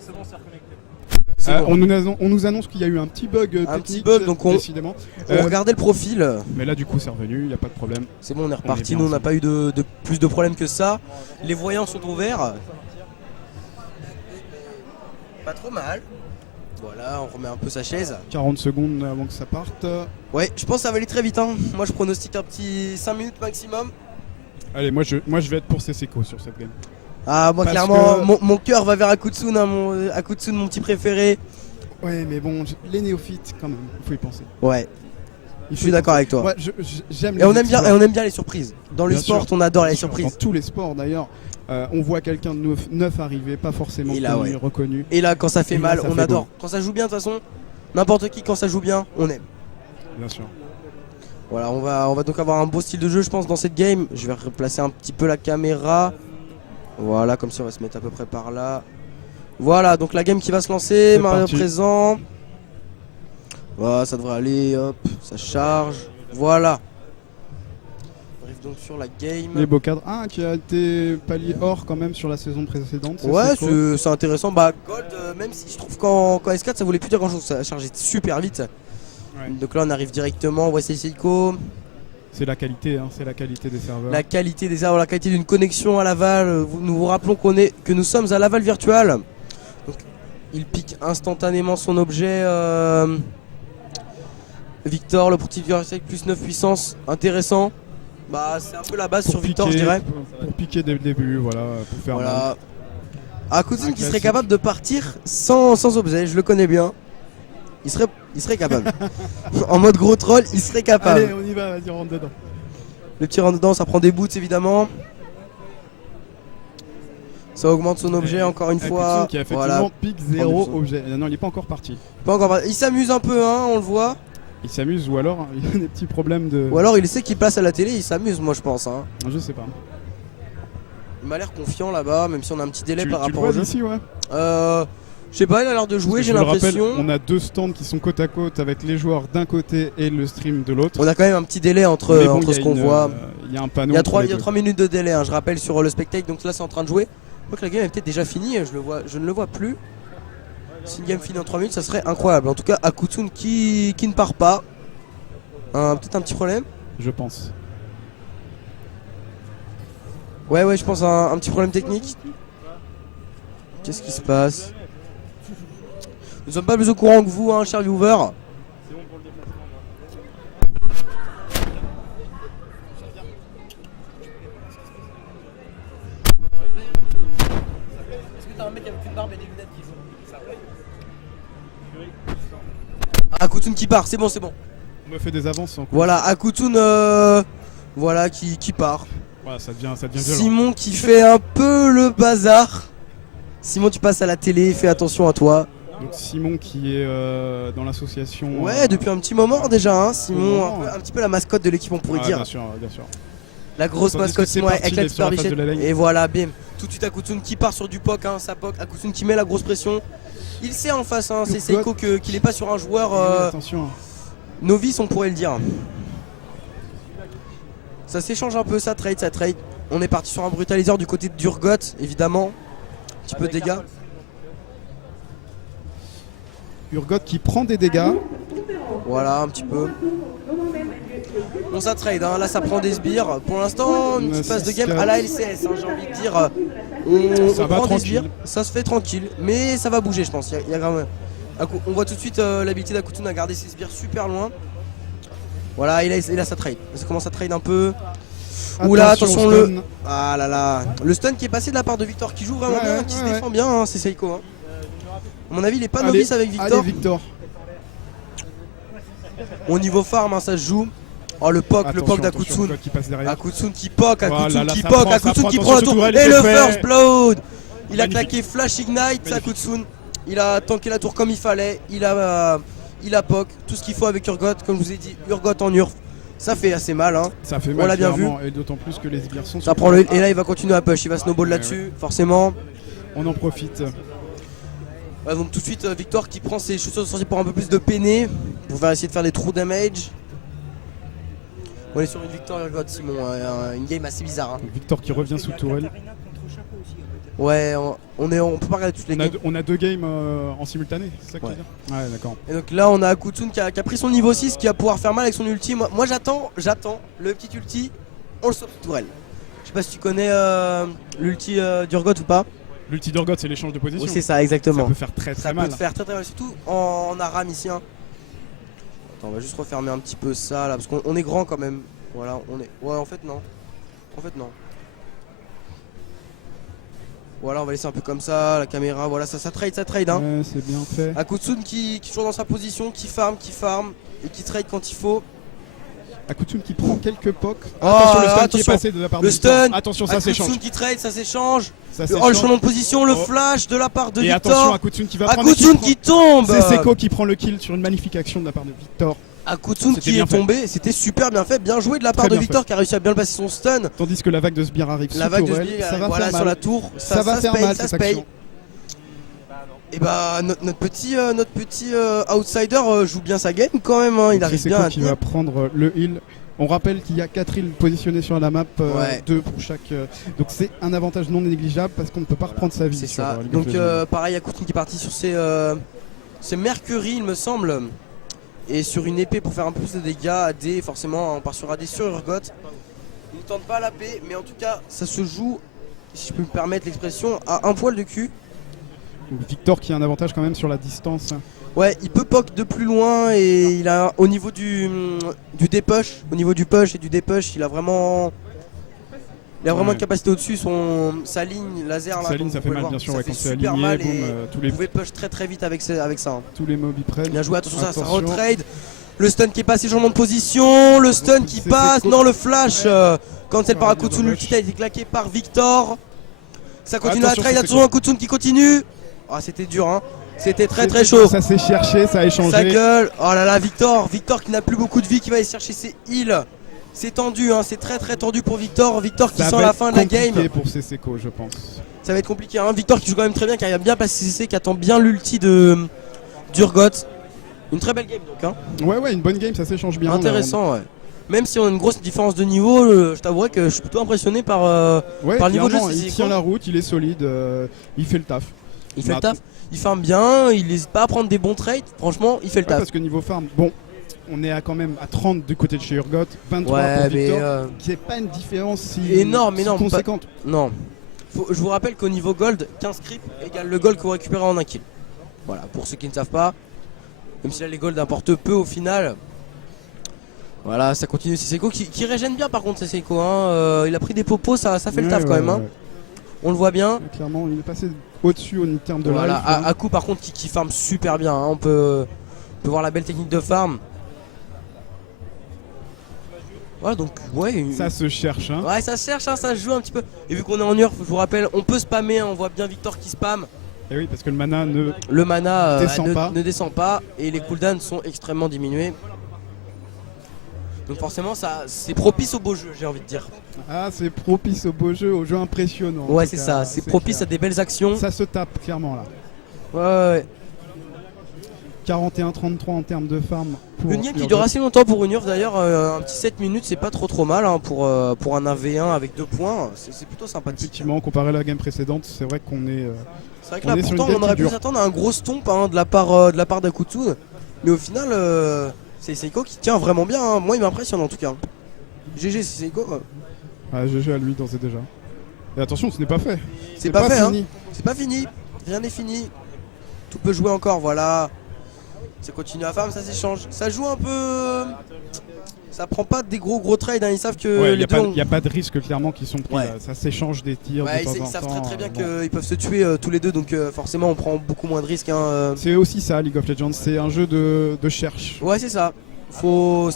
C'est bon, c'est reconnecté. C'est bon. On nous annonce qu'il y a eu un petit bug Un technique, petit bug, donc décidément. On regardait le profil. Mais là, du coup, c'est revenu, il n'y a pas de problème. C'est bon, on est reparti. bien Nous, on n'a ensemble. pas eu de plus de problèmes que ça. Les voyants sont ouverts. Pas trop mal. Voilà, on remet un peu sa chaise. 40 secondes avant que ça parte. Ouais, je pense que ça va aller très vite. Hein. Moi, je pronostique un petit 5 minutes maximum. Allez, moi je vais être pour Seseko sur cette game. Ah, moi Parce clairement, que- mon cœur va vers Akutsun, hein, Akutsun, mon petit préféré. Ouais, mais bon, les néophytes, quand même, il faut y penser. Ouais, Il je faut suis y d'accord penser. avec toi. Ouais, j'aime Et on aime exploits. bien, et on aime bien les surprises. Dans le Bien sport, sûr. on adore les Bien sûr, surprises. Dans tous les sports d'ailleurs, on voit quelqu'un de neuf arriver, pas forcément Et là, connu, ouais. reconnu. Et là, quand ça fait Et là, mal, ça on fait adore. beau. Quand ça joue bien, de toute façon, n'importe qui, quand ça joue bien, on aime. Bien sûr. Voilà, on va donc avoir un beau style de jeu, je pense, dans cette game. Je vais replacer un petit peu la caméra. Voilà, comme ça, on va se mettre à peu près par là. Voilà, donc la game qui va se lancer. C'est Mario parti. présent. Voilà, ça devrait aller, hop, ça charge. Voilà. On arrive donc sur la game. Les beaux cadres. Ah, qui a été palier or quand même sur la saison précédente. Ouais, Seseko. c'est intéressant. Bah, Gold, même si je trouve qu'en S4 ça voulait plus dire grand chose, ça a chargé super vite. Ouais. Donc là, on arrive directement. Voici Seiko. C'est la qualité, hein, c'est la qualité des serveurs. La qualité des serveurs, la qualité d'une connexion à Laval. Nous vous rappelons que nous sommes à Laval Virtual. Donc, il pique instantanément son objet. Victor, le portif avec plus 9 puissance. Intéressant. Bah, c'est un peu la base Pour sur Victor, piquer, je dirais. Pour piquer dès le début, voilà, pour faire mal. Voilà. Akutsun Un qui serait classique. capable de partir sans objet, je le connais bien. Il serait capable. En mode gros troll, il serait capable. Allez, on y va, vas-y, on rentre dedans. Le petit rentre dedans, ça prend des boots évidemment. Ça augmente son objet encore une fois. Akutsun qui a effectivement Voilà. pique 0 Prendre objet. Non, il est pas encore parti. Pas encore... Il s'amuse un peu, hein, on le voit. Il s'amuse ou alors il a des petits problèmes de. Ou alors il sait qu'il passe à la télé, il s'amuse, moi je pense. Hein. Je sais pas. Il m'a l'air confiant là-bas, même si on a un petit délai Tu par le rapport vois au jeu. d'ici, ouais. Je sais pas, il a l'air de jouer, Parce que j'ai je le rappelle, l'impression. on a deux stands qui sont côte à côte avec les joueurs d'un côté et le stream de l'autre. On a quand même un petit délai entre, Mais bon, entre il y a ce qu'on une, voit. Il y a un panneau. Il y a entre 3 les deux. minutes de délai, hein, je rappelle, sur le spectacle. Donc là, c'est en train de jouer. Je crois que la game est peut-être déjà finie. Je ne le vois plus. Si une game finit en 3 minutes, ça serait incroyable. En tout cas, Akutsun qui ne part pas. Peut-être un petit problème. Je pense. Ouais, je pense un petit problème technique. Qu'est-ce qui se passe? Nous ne sommes pas plus au courant que vous, hein, chers viewers. Est-ce que t'as un mec avec une barbe et des lunettes qui joue? Akutsun qui part, c'est bon. On me fait des avances en cours. Voilà, Akutsun voilà, qui part. Voilà, ça devient violent. Simon qui fait un peu le bazar. Simon, tu passes à la télé, fais attention à toi. Donc Simon qui est dans l'association. Ouais, depuis un petit moment déjà, hein. Simon, moment, un petit peu la mascotte de l'équipe, on pourrait dire. Bien sûr, bien sûr. La grosse Tandis mascotte que c'est Simon parti, avec il la est sur la super face de la bichette. ligne. Et voilà, bim. Tout de suite Akutsun qui part sur du POC, hein, ça POC. Akutsun qui met la grosse pression. Il sait en face, hein, c'est Seiko qu'il est pas sur un joueur Attention. novice, on pourrait le dire. Ça s'échange un peu, ça trade. On est parti sur un brutaliseur du côté de Durgot, évidemment. Un petit peu de dégâts. Urgot qui prend des dégâts. Voilà, un petit peu. Bon, ça trade, hein. Là ça prend des sbires. Pour l'instant, une petite phase de game à la LCS, hein, j'ai envie de dire. Ça On va prend des tranquille. sbires, ça se fait tranquille, mais ça va bouger, je pense. Il y a grave... On voit tout de suite l'habilité d'Akutsun à garder ses sbires super loin. Voilà, il a sa trade. Ça commence à trade un peu. Oula, attention au le. stun. Ah là là. Le stun qui est passé de la part de Victor qui joue vraiment Ouais, bien, ouais, qui se ouais, défend bien, hein, c'est Seiko. Hein. À mon avis, il est pas Allez, novice avec Victor. Allez, Victor. Au niveau farm, hein, ça se joue. Oh, le poke Attention, d'Akutsun. Urgot qui passe derrière. Akutsun qui poke, Akutsun Voilà, qui ça poke, prend, ça Akutsun prend, qui attention, prend un ce tour. tour, il Et est le fait. first blood. Il a Magnifique. claqué flash ignite, Magnifique. Akutsun. Il a tanké la tour comme il fallait. Il a poke, tout ce qu'il faut avec Urgot. Comme je vous ai dit, Urgot en urf. Ça fait assez mal, hein. Ça fait On mal, l'a bien clairement, et d'autant plus que les sbires sont. Ça prend le. Et là, il va continuer à push. Il va snowball Ouais, là-dessus, forcément. On en profite. Ouais, donc tout de suite, Victor qui prend ses chaussures de sortie pour un peu plus de peiner. Pour faire essayer de faire des trous damage. On est sur une victoire Urgot, Simon. Une game assez bizarre. Hein. Donc Victor qui revient sous tourelle. Ouais, on peut pas regarder toutes les games. On a deux games en simultané, c'est ça que tu Ouais. veux dire? Ouais, d'accord. Et donc là on a Akutsun qui a pris son niveau 6, qui va pouvoir faire mal avec son ulti. Moi j'attends le petit ulti, on le sauve sous tourelle. Je sais pas si tu connais l'ulti d'Urgot ou pas. L'ulti d'Urgot, c'est l'échange de position. Oui, c'est ça Ça exactement. peut faire très Ça mal. peut te faire très très mal, surtout en Aram ici. Hein. Attends, on va juste refermer un petit peu ça là, parce qu'on est grand quand même. Voilà, on est. Ouais, en fait non. En fait non. Voilà, on va laisser un peu comme ça, la caméra, voilà, ça trade hein. Ouais, c'est bien fait. Akutsun qui est toujours dans sa position, qui farm et qui trade quand il faut. Akutsun qui prend quelques pocs. Oh, attention, le stun qui est attention. passé de la part de Le Victor. stun, Attention, ça s'échange. Akutsun qui trade, ça s'échange. Ça Oh, s'échange. le changement de position, le Oh. flash de la part de Et Victor. attention, Akutsun qui va prendre Akutsun le qui tombe. C'est Seiko qui prend le kill sur une magnifique action de la part de Victor. Akutsun C'était qui bien est fait. tombé, c'était super bien fait, bien joué de la part Très de bien Victor qui a réussi à bien passer son stun. Tandis que la vague de sbire arrive La sous vague de Torel. Sbire, Ça va voilà faire sur la mal. tour, Ça va se faire paye, mal ça cette se paye. action. Et bah notre petit outsider joue bien sa game quand même, hein. Il arrive Seiko bien à qui tenir. va prendre le heal. On rappelle qu'il y a 4 heals positionnés sur la map, Ouais. 2 pour chaque. Donc c'est un avantage non négligeable parce qu'on ne peut pas reprendre sa vie. C'est sur, ça. League of Donc Legends. pareil, Akutsun qui est parti sur ses Mercury il me semble. Et sur une épée pour faire un peu plus de dégâts. AD forcément on part sur AD sur Urgot. Il ne tente pas la paix mais en tout cas ça se joue, si je peux me permettre l'expression, à un poil de cul. Donc Victor qui a un avantage quand même sur la distance. Ouais, il peut poke de plus loin et il a au niveau du dépush, au niveau du push et du dépush, il a vraiment Ouais. une capacité au-dessus, sa ligne laser là. Sa ligne comme ça vous fait pouvez mal voir, bien sûr ça ouais, fait quand c'est super aligné, mal boum, et vous pouvez push très vite avec ça. Hein. tous les mobs y prennent. Bien joué, attention ça Attention. retrade. Le stun qui est passé, changement de position, le stun qui c'est passe, Seiko. non le flash cancel par Ah, Akutsun, bien l'ulti a été claqué par Victor. Ça continue Attention, à trade, c'est attention Seiko. Akutsun qui continue. Ah c'était dur hein, c'était très chaud. Ça s'est cherché, ça a échangé. Sa gueule, oh là là Victor qui n'a plus beaucoup de vie, qui va aller chercher ses heals. C'est tendu hein, c'est très tendu pour Victor qui Ça sent va la être fin de la compliqué game. pour Seiko je pense. Ça va être compliqué hein, Victor qui joue quand même très bien, qui arrive bien à passer CC, qui attend bien l'ulti d'Urgot. Une très belle game donc hein. Ouais une bonne game, ça s'échange bien. Intéressant ouais. Même si on a une grosse différence de niveau, je t'avouerai que je suis plutôt impressionné par Ouais, par le niveau de jeu, clairement, c'est il Seiko. tient la route, il est solide, il fait le taf. Il fait le Bah, taf, il farme bien, il n'hésite pas à prendre des bons trades, franchement il fait le Ouais, taf. parce que niveau farm, bon, on est quand même à 30 du côté de chez Urgot, 23 Ouais pour mais Victor, qui est pas une différence si énorme, si énorme, conséquente. non. Je vous rappelle qu'au niveau gold, 15 creeps égale le gold que vous récupérez en un kill. Voilà, pour ceux qui ne savent pas. Même si là les golds importent peu au final. Voilà, ça continue. C'est Seiko qui régène bien par contre, c'est Seiko. Hein. Il a pris des popos, ça fait le taf quand même. Hein. On le voit bien. Ouais, clairement, il est passé au-dessus en termes de Voilà, life. hein. Aku par contre qui farm super bien. Hein. On peut voir la belle technique de farm. Voilà donc ouais. Ça se cherche. Hein. Ouais ça se cherche, hein, ça se joue un petit peu. Et vu qu'on est en Urf, je vous rappelle, on peut spammer, hein, on voit bien Victor qui spam. Et oui, parce que le mana ne. Le mana ne descend pas et les cooldowns sont extrêmement diminués. Donc forcément ça c'est propice au beau jeu, j'ai envie de dire. Ah, c'est propice au beau jeu, au jeu impressionnant. en Ouais tout c'est cas, ça, c'est propice clair. à des belles actions. Ça se tape clairement là. Ouais. 41-33 en termes de farm. Pour Une game qui Urgot. dure assez longtemps pour une Urf d'ailleurs, un petit 7 minutes c'est pas trop mal hein, pour un 1v1 avec 2 points, c'est plutôt sympathique. Effectivement, comparé à la game précédente, c'est vrai qu'on est. C'est vrai que on là est sur pourtant une on game aurait qui pu dure. s'attendre à un gros stomp hein, de la part d'Akutsun. Mais au final c'est Seiko qui tient vraiment bien, hein. Moi il m'impressionne en tout cas. GG c'est Seiko. Ah, GG à lui d'ores et déjà. Et attention, ce n'est pas fait. C'est pas fait fini. hein. C'est pas fini, rien n'est fini. Tout peut jouer encore, voilà. Ça continue à farm, ça s'échange. Ça joue un peu. Ça prend pas des gros trades, hein. Ils savent que Ouais, les deux il n'y a pas de risque clairement qui sont pris. Ouais. là. Ça s'échange des tirs Ouais, de temps ils en savent temps. très bien Bon. qu'ils peuvent se tuer tous les deux, donc forcément on prend beaucoup moins de risques. Hein. C'est aussi ça, League of Legends. C'est un jeu de cherche. Ouais, c'est ça. Faut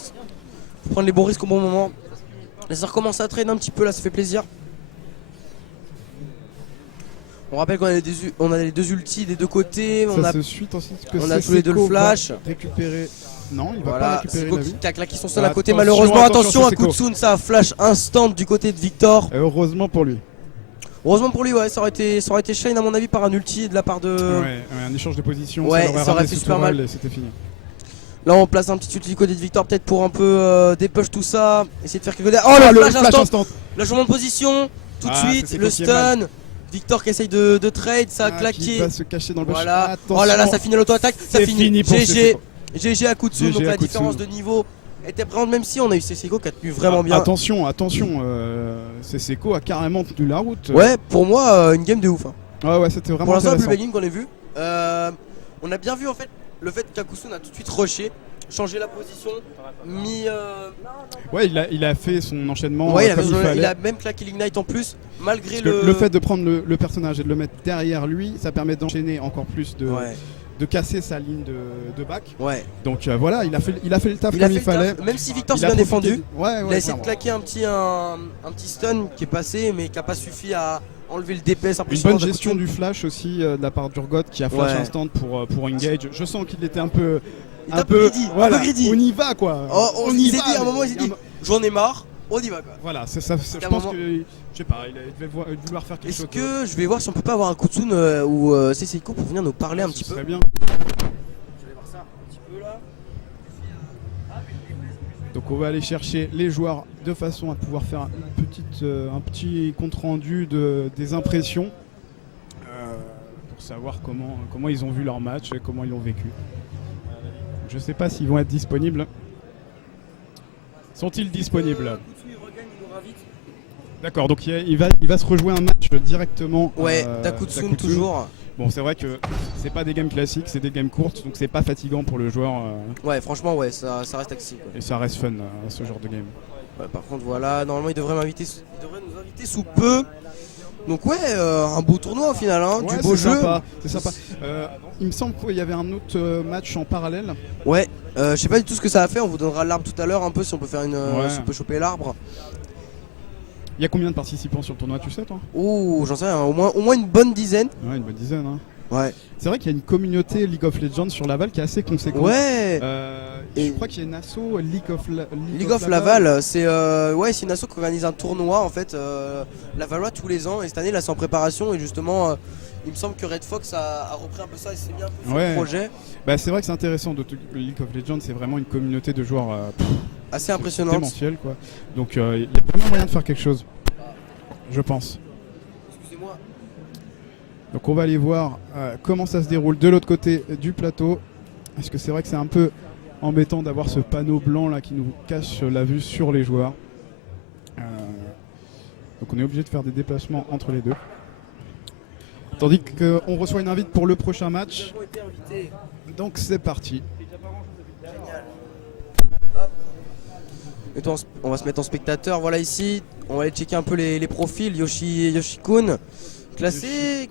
prendre les bons risques au bon moment. Là, ça recommence à trade un petit peu, là, ça fait plaisir. On rappelle qu'on a les deux ultis des deux côtés. Ça On a, se suit ensuite que on a tous les deux le Seiko va flash. récupérer. Non, il va pas Voilà, récupérer Seiko la vie. qui a claqué son sol à côté. Attention, Malheureusement, attention, attention à Seiko. Kutsun, ça flash instant du côté de Victor. Et heureusement pour lui. Heureusement pour lui, ouais, ça aurait été Shane à mon avis par un ulti de la part de. Ouais, un échange de position. Ouais, ça l'aurait ça aurait ramené fait sous super Tourelle mal. et c'était fini. Là, on place un petit ulti du côté de Victor, peut-être pour un peu dépush tout ça. Essayer de faire quelque chose. Oh là, le flash instant. Le changement de position, tout de Ah, suite, c'est le Seiko qui est mal. stun. Victor qui essaye de trade, ça a Qui claqué. va se cacher dans le bush. Voilà. Attention. Oh là là, ça finit à l'auto-attaque. Ça C'est finit. fini pour GG. Seiko. GG à Kutsun. GG Donc à la Kutsun. différence de niveau était présente, même si on a eu Seiko qui a tenu vraiment bien. Attention, Seiko a carrément tenu la route. Ouais, pour moi, une game de ouf. Hein. Ah ouais, c'était vraiment Pour l'instant, la plus intéressant. belle game qu'on ait vue. On a bien vu en fait le fait qu'Akutsun a tout de suite rushé. changé la position, mis. Ouais, il a fait son enchaînement Ouais, comme il fallait. il a même claqué l'ignite en plus, malgré Parce que le fait de prendre le personnage et de le mettre derrière lui, ça permet d'enchaîner encore plus, de casser sa ligne de back. Ouais. Donc voilà, il a fait le taf comme il fallait. Même si Victor s'est Il a bien profité défendu, ouais, il a essayé clairement. de claquer un petit stun qui est passé, mais qui n'a pas suffi à enlever le DPS Une impressionnant. bonne gestion du flash aussi de la part d'Urgot qui a flash instant pour engage. Je sens qu'il était un peu. Il était un peu greedy, voilà, un peu greedy. on y va quoi. On y va. À un moment, il s'est dit j'en ai marre, on y va quoi. Voilà, c'est ça. Je pense que, je sais pas, il devait vouloir faire quelque chose. Est-ce que je vais voir si on peut pas avoir un Kutsun ou Seseiko pour venir nous parler un petit peu. Très bien. Je vais voir ça un petit peu là. Donc on va aller chercher les joueurs de façon à pouvoir faire un petit compte rendu des impressions pour savoir comment ils ont vu leur match et comment ils l'ont vécu. Je sais pas s'ils vont être disponibles. Sont-ils disponibles? D'accord, donc il va se rejouer un match directement. Ouais, Dakutsun toujours. Bon, c'est vrai que c'est pas des games classiques, c'est des games courtes, donc c'est pas fatigant pour le joueur. Ouais, franchement, ouais, ça reste accessible. Et ça reste fun, ce genre de game. Ouais, par contre, voilà, normalement, il devrait nous inviter sous peu. Donc ouais, un beau tournoi au final, hein, Ouais, du beau jeu. C'est sympa. Il me semble qu'il y avait un autre match en parallèle. Ouais, je sais pas du tout ce que ça a fait, on vous donnera l'arbre tout à l'heure un peu si on peut faire si on peut choper l'arbre. Il y a combien de participants sur le tournoi, tu sais toi? Ouh, j'en sais rien, au moins une bonne dizaine. Ouais, une bonne dizaine. Hein. Ouais. C'est vrai qu'il y a une communauté League of Legends sur Laval qui est assez conséquente. Ouais. Je crois qu'il y a une asso League of Laval, c'est une asso qui organise un tournoi en fait, Lavallois tous les ans, et cette année là c'est en préparation et justement il me semble que Red Fox a repris un peu ça et s'est mis un peu sur le projet. Bah, c'est vrai que c'est intéressant, League of Legends c'est vraiment une communauté de joueurs assez impressionnante. Démentielle, quoi. Donc il y a vraiment moyen de faire quelque chose, je pense. Excusez-moi. Donc on va aller voir comment ça se déroule de l'autre côté du plateau. Parce que c'est vrai que c'est un peu embêtant d'avoir ce panneau blanc là qui nous cache la vue sur les joueurs. Donc on est obligé de faire des déplacements entre les deux. Tandis qu'on reçoit une invite pour le prochain match. Donc c'est parti. Et toi, on va se mettre en spectateur, voilà ici. On va aller checker un peu les profils. Yoshi-kun. Classé.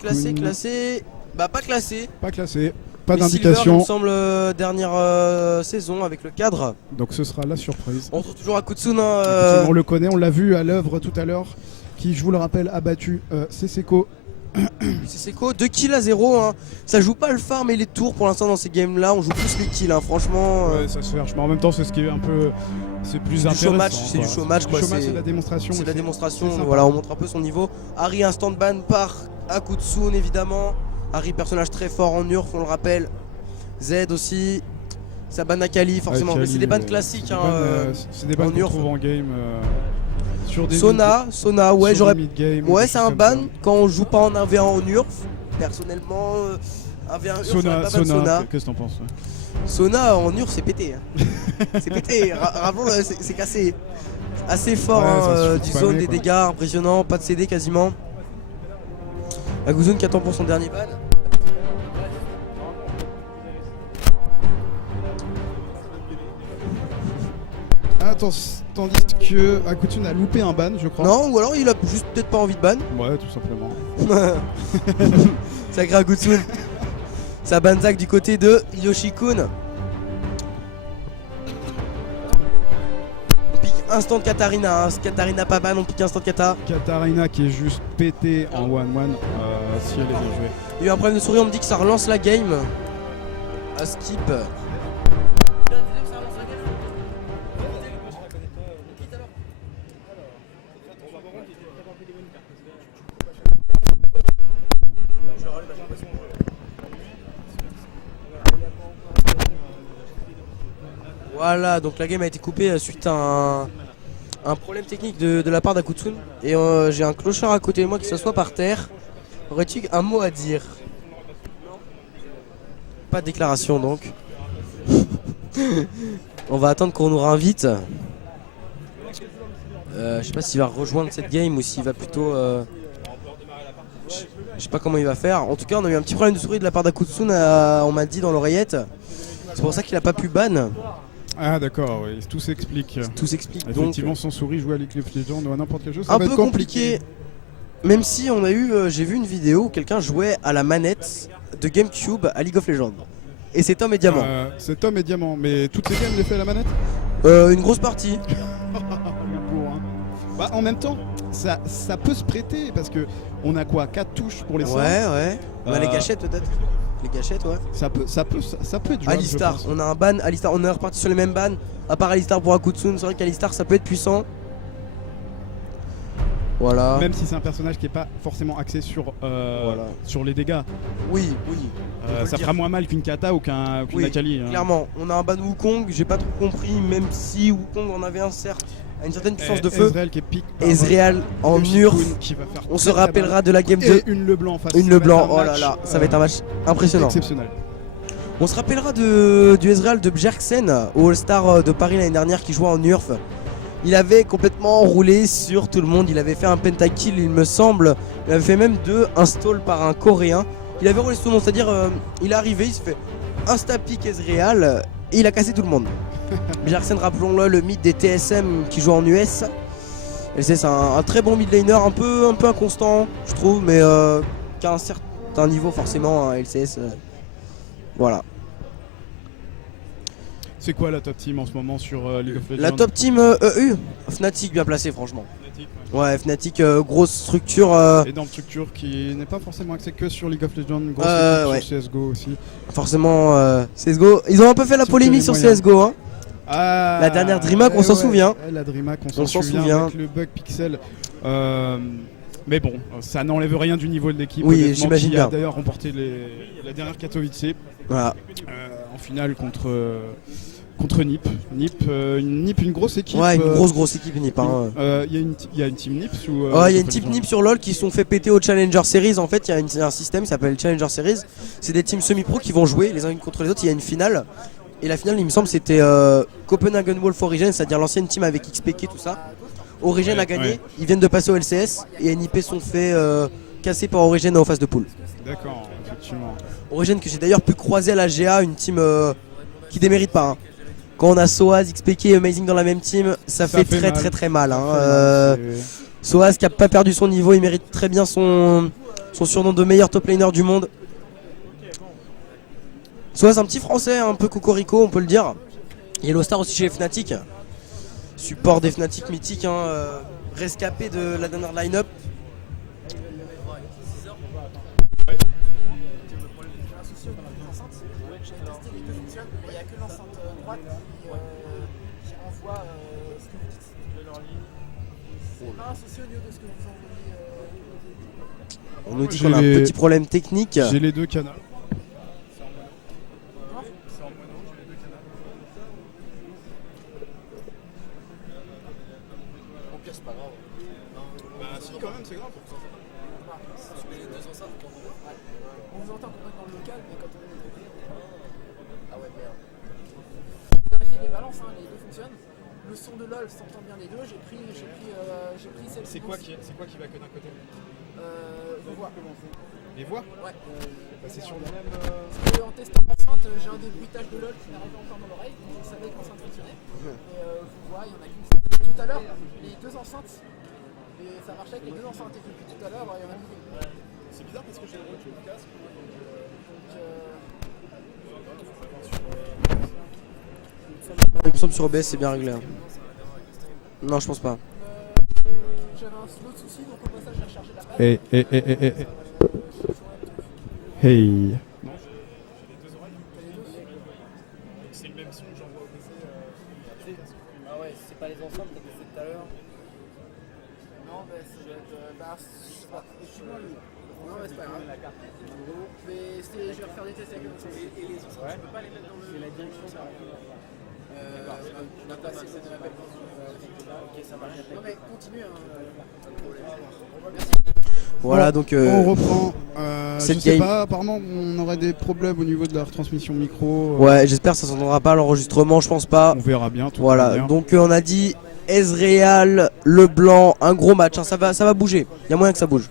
Bah pas classé. Pas classé. Pas Mais d'indication. Silver, il me semble, dernière saison avec le cadre. Donc ce sera la surprise. On retrouve toujours Akutsun. On le connaît, on l'a vu à l'œuvre tout à l'heure. Qui, je vous le rappelle, a battu Seseiko. Seseiko, 2 kills à 0. Hein. Ça joue pas le farm et les tours pour l'instant dans ces games là. On joue plus les kills, hein. Franchement. Ouais, ça se cherche. Mais en même temps, c'est ce qui est un peu. C'est plus intéressant. C'est du show match. C'est de la démonstration. C'est de la démonstration. Voilà, on montre un peu son niveau. Harry, instant ban par Akutsun évidemment. Harry, personnage très fort en URF, on le rappelle. Z aussi. Ça ban Akali forcément. Mais c'est des bans classiques. C'est des bans qu'on trouve en game. Sur des Sona, ouais, j'aurais. Ouais, c'est un ban ça. quand on joue pas en 1v1 en URF. Personnellement, 1v1 URF, Sona. Qu'est-ce que t'en penses? Sona en URF, c'est pété. Hein. C'est pété. Ravon, c'est cassé. Assez fort, ouais, du zone, des dégâts impressionnants, pas de CD quasiment. Akutsun qui attend pour son dernier ban. Tandis que Akutsun a loupé un ban, je crois. Non, ou alors il a juste peut-être pas envie de ban. Ouais, tout simplement. Sacré Akutsun. Ça ban Zach du côté de Yoshi-kun. On pique instant de Katarina. Hein. Katarina pas ban, on pique instant de Kata. Katarina qui est juste pété en 1-1 si elle est bien jouée. Il y a eu un problème de souris, on me dit que ça relance la game. À skip. Voilà, donc la game a été coupée suite à un problème technique de la part d'Akutsun. Et j'ai un clochard à côté de moi qui s'assoit par terre. Aurais-tu un mot à dire? Pas de déclaration donc. On va attendre qu'on nous réinvite. Je sais pas s'il va rejoindre cette game ou s'il va plutôt... Je sais pas comment il va faire. En tout cas, on a eu un petit problème de souris de la part d'Akutsun, on m'a dit dans l'oreillette. C'est pour ça qu'il a pas pu ban. Ah d'accord, oui, tout s'explique. Tout s'explique. Donc Effectivement, sans souris, jouer à League of Legends ou à n'importe quel jeu, ça un va peu être compliqué. Même si on a eu, j'ai vu une vidéo où quelqu'un jouait à la manette de GameCube à League of Legends. Et c'est Tom et Diamant. Cet homme est diamant, mais toutes ces games, il les fait à la manette. Une grosse partie. Le pauvre, hein. Bah, en même temps, ça peut se prêter parce que on a quoi, 4 touches pour les sorts. Ouais. On a les gâchettes peut-être. Les gâchettes, ouais. Ça peut être jouable. Alistar, on a un ban. Alistar, on est reparti sur les mêmes bans. À part Alistar pour Akutsun, c'est vrai qu'Alistar ça peut être puissant. Voilà. Même si c'est un personnage qui est pas forcément axé sur les dégâts. Oui. Ça fera moins mal qu'une kata ou qu'une Akali. Hein. Clairement, on a un ban Wukong, j'ai pas trop compris, même si Wukong en avait un certes à une certaine puissance de feu. Ezreal qui est pique. Ezreal en Urf. On se rappellera de la game 2. Et une Leblanc en face. Une Leblanc, oh là là, ça va être un match impressionnant. Exceptionnel. On se rappellera du Ezreal de Bjergsen au All-Star de Paris l'année dernière qui jouait en Urf. Il avait complètement roulé sur tout le monde, il avait fait un pentakill il me semble, il avait fait même 2 install par un coréen. Il avait roulé sur tout le monde, c'est-à-dire il est arrivé, il se fait insta-pick Ezreal et il a cassé tout le monde. Bjergsen, rappelons-le, le mid des TSM qui joue en US. Et c'est un très bon mid laner, un peu inconstant je trouve, mais qui a un certain niveau forcément, un LCS. Voilà. C'est quoi la top team en ce moment sur League of Legends? La top team EU, Fnatic bien placé franchement. Ouais, Fnatic, grosse structure. Énorme structure qui n'est pas forcément axée que sur League of Legends, grosse équipe sur CSGO aussi. Forcément, CSGO, ils ont un peu fait la polémique sur CSGO. Hein. La dernière DreamHack, on s'en souvient. La DreamHack, on s'en souvient. Avec le bug pixel. Mais bon, ça n'enlève rien du niveau de l'équipe. Oui, j'imagine bien. Qui a d'ailleurs remporté la dernière Katowice. Voilà. En finale contre NiP. NiP, une grosse équipe. Ouais, une grosse équipe NiP. Il y a une team NiP il y a une team NiP sur LoL qui se sont fait péter au Challenger Series. En fait, il y a un système qui s'appelle Challenger Series. C'est des teams semi-pro qui vont jouer les uns contre les autres. Il y a une finale. Et la finale, il me semble, c'était Copenhagen Wolf Origin, c'est-à-dire l'ancienne team avec XPK, tout ça. Origin a gagné. Ils viennent de passer au LCS. Et NiP sont fait casser par Origin en phase de poule. D'accord, effectivement. Origin que j'ai d'ailleurs pu croiser à la GA, une team qui démérite pas. Hein. Quand on a Soaz, XPK et Amazing dans la même team, ça fait très mal. Hein. Soaz qui a pas perdu son niveau, il mérite très bien son surnom de meilleur top laner du monde. Soaz, un petit français, un peu cocorico, on peut le dire. Yellow Star aussi chez les Fnatic. Support des Fnatic mythiques, hein, rescapé de la dernière line-up. On nous dit qu'on a un petit problème technique. J'ai les deux canaux. Au pire, c'est pas grave. Bah, si, quand même, c'est grave. Tu mets les deux enceintes quand on veut. On vous entend qu'on est dans le local, mais quand on est. Ah ouais, merde. Vérifier les balances, hein, les deux fonctionnent. Le son de LoL s'entend bien les deux. J'ai pris celle. C'est quoi qui va que d'un côté? Vos voix. Les voix? Ouais. Bah, c'est sur le même. Parce que en testant l'enceinte, j'ai un débruitage de LoL qui n'arrive pas encore dans l'oreille. Donc je savais que l'enceinte fonctionnait. Mais vos voix, il y en a qu'une seule. Tout à l'heure, les deux enceintes. Et ça marchait avec les deux enceintes. Et depuis tout à l'heure, il y en a plus. C'est bizarre parce que j'ai le casque. Il me semble sur OBS c'est bien réglé. Hein. Non, je pense pas. J'avais un autre souci, donc au passage j'ai rechargé la Hey. page. Hey. C'est le même son que j'envoie au PC. Ah ouais, c'est pas les enceintes comme tu fait tout à l'heure. Non, mais ça doit être. Non, mais c'est pas grave. Mais je vais refaire des tests avec eux. Et les enceintes, tu peux pas les mettre dans le. C'est la direction ça. On a passé cette appel. Ok, ça marche. Non, mais continue. Merci. Voilà, donc on reprend. Je sais game. pas, apparemment on aurait des problèmes au niveau de la retransmission micro. Ouais, j'espère que ça s'entendra pas à l'enregistrement, je pense pas. On verra bien. Voilà, donc on a dit Ezreal, Leblanc, un gros match, hein, ça va bouger. Il y a moyen que ça bouge.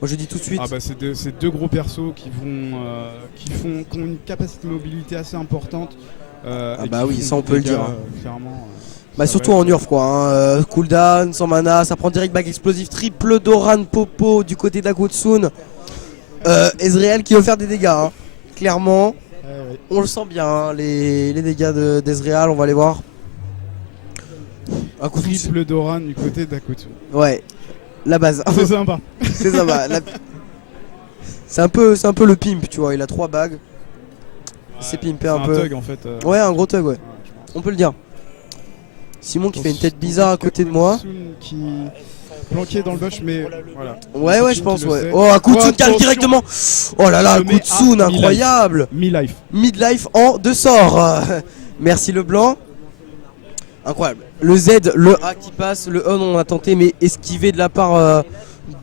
Moi je dis tout de suite. Ah bah c'est deux gros persos qui ont une capacité de mobilité assez importante. Et bah qui oui, font ça, on des peut le dégâts, dire, hein. Clairement. Bah Ça surtout va en être- Urf quoi, hein. Cooldown, sans mana, ça prend direct back explosif, triple Doran Popo du côté d'Akutsun. Ezreal qui veut faire des dégâts, hein. Clairement, Ouais. on le sent bien, hein, les dégâts d'Ezreal, on va les voir. Akutsun, Triple Doran du côté d'Akutsu. ouais, la base. C'est sympa. C'est ça, bah, c'est un peu le pimp, tu vois, il a 3 bagues. Il s'est pimpé C'est un peu. thug en fait. Ouais, un gros thug, ouais. je pense. On peut le dire. Simon qui fait une tête bizarre à côté de moi. Akutsun qui planqué dans le bush, mais voilà. Ouais, je Akutsun pense, qui le ouais. sait. Oh, Akutsun Oh, qui arrive attention. directement. Oh là là, Il se met Akutsun, à incroyable. Mi-life. Midlife en 2 sorts. Merci Leblanc. Incroyable. Le Z, le A qui passe, le E on a tenté mais esquivé de la part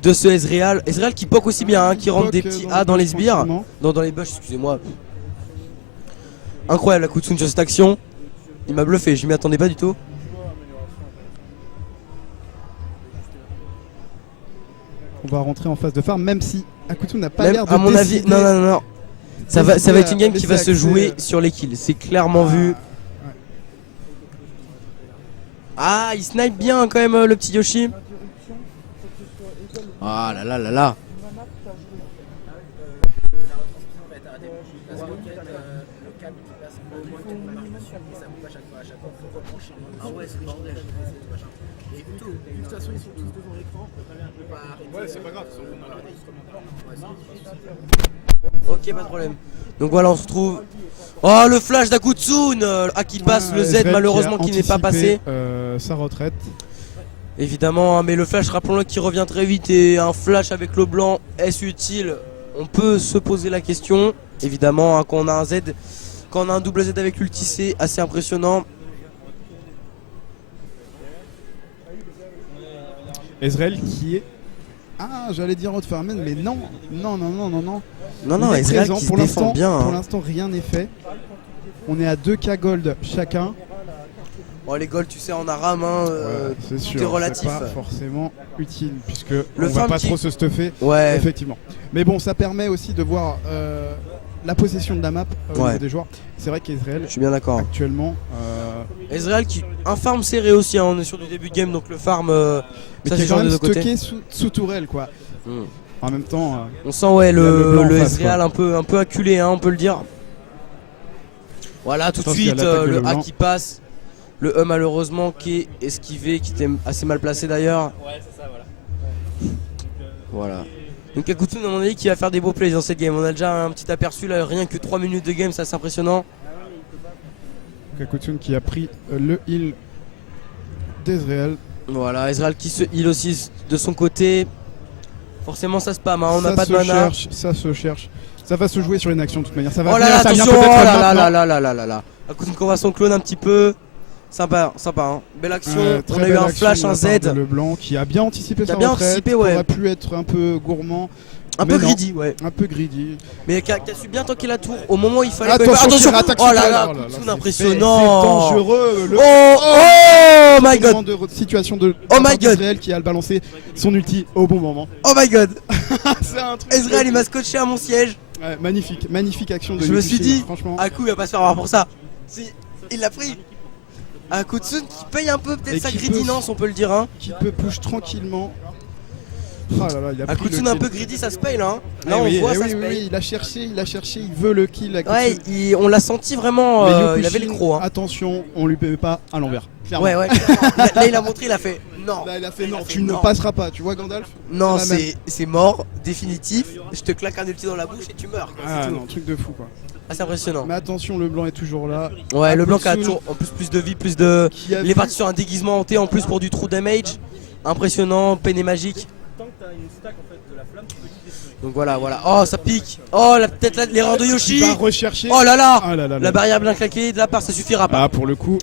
de ce Ezreal. Ezreal qui poke aussi bien, hein, qui rentre des petits A dans les sbires. tranquillement. Dans les bush, excusez-moi. Incroyable Akutsun sur cette action. Il m'a bluffé, je m'y attendais pas du tout. On va rentrer en phase de farm, même si Akutsun n'a pas Même l'air de à mon avis, décider- non. Ça va être une game qui va laisser se jouer accès, sur les kills. C'est clairement vu. Ah, il snipe bien quand même le petit Yoshi. Ah là là là là. Ah ouais, c'est légendaire. Et plutôt, vu que de toute façon ils sont tous devant l'écran, on va arrêter. Ouais, c'est pas grave. Ok, pas de problème. Donc voilà, on se retrouve. Oh, le flash d'Akutsun qui passe, le Z Ezreal malheureusement a qui n'est pas passé. anticipé, sa retraite. Évidemment, hein, mais le flash, rappelons-le, qui revient très vite. Et un flash avec le blanc, est-ce utile? On peut se poser la question. Évidemment, hein, quand on a un Z, quand on a un double Z avec l'ulti, c'est assez impressionnant. Ezreal qui est. Ah, j'allais dire Outfarmen, mais non. Non. Non, Il est Ezreal présent. qui se Pour défend l'instant, bien. pour Hein. l'instant, rien n'est fait. On est à 2K gold chacun. Bon, les golds, tu sais, en aram, hein, Ouais, c'est tout sûr. est relatif. C'est pas forcément utile puisque on va farm pas qui- trop se stuffer. Ouais, Effectivement. Mais bon, ça permet aussi de voir la possession de la map au Ouais. niveau des joueurs. C'est vrai qu'Ezreal je suis bien d'accord. actuellement, Ezreal qui. Un farm serré aussi, hein, on est sur du début de game, donc le farm. mais Ça qui se est quand joue même des deux côtés. stocké sous tourelle quoi. Hmm. En même temps, On sent ouais Il y a le blanc en le face, Ezreal un peu acculé, hein, on peut le dire. Voilà, tout de Attention, il y a suite l'attaque de le A Leblanc. qui passe, le E malheureusement qui est esquivé, qui était assez mal placé d'ailleurs. Ouais, c'est ça, voilà. Voilà. Donc Akutsun à mon avis qui va faire des beaux plays dans cette game. On a déjà un petit aperçu là, rien que 3 minutes de game, ça c'est impressionnant. Akutsun qui a pris le heal d'Ezreal. Voilà, Ezreal qui se heal aussi de son côté. Forcément ça spam, hein, on n'a Ça pas de se mana. cherche, ça se cherche. Ça va se jouer sur une action de toute manière. Ça va Oh là venir, là, ça vient attention, oh peut-être là là maintenant. là là là là là. Akutsun qu'on va son clone un petit peu. Sympa, hein. Belle action. Très On a eu belle un action flash, de la un part Z. de Leblanc qui a bien anticipé Qui a sa bien retraite, anticipé, qui ouais. aurait pu être un peu gourmand, Un peu mais non. greedy, ouais. un peu greedy. Mais qui a su bien tanker la tour au moment où il fallait. Attention, qui rattaque Oh sur là elle. là, Oh là là, Akutsun c'est impressionnant. C'est dangereux. Le Oh my god. moment de situation de Oh my god. Ezreal qui a balancé son ulti au bon moment. Oh my god. C'est un truc. Ezreal il m'a scotché à mon siège. Ouais, magnifique action de Je me Yoshi, suis dit, franchement. Aku il va pas se faire avoir pour ça. Si, il l'a pris. Akutsun qui paye un peu Et peut-être sa qui greediness, on peut le dire. Hein. Qui peut push tranquillement. Oh là là, il a pris Akutsun le un kill. peu greedy, ça se paye là. Hein. Eh Là on oui, voit eh ça oui, se oui, paye. oui, il a cherché, il veut le kill. Akutsun. Ouais, on l'a senti vraiment. Mais Il Yokushin, avait le croc. Hein. Attention, on lui paye pas à l'envers. Clairement. Ouais. Là il a montré, il a fait non. Là, il a fait non, a fait tu ne non. passeras pas. Tu vois Gandalf Non, C'est la même. c'est mort, définitif. Je te claque un ulti dans la bouche et tu meurs. Quoi, c'est Ah tout. non, truc de fou quoi. Ah, c'est impressionnant. Mais attention, le blanc est toujours là. Ouais, le blanc qui a Akutsun, toujours en plus de vie, plus de. qui a Il est vu- parti sur un déguisement hanté en plus pour du true damage. Impressionnant, peine et magique. Tant que t'as une stack en fait de la flamme, tu peux tout détruire. Donc voilà. Oh, ça pique. Oh, peut-être l'erreur de qui Yoshi. va rechercher. Oh là là. Ah là là là. La barrière bien claquée de la part, ça suffira pas. Ah, pour le coup,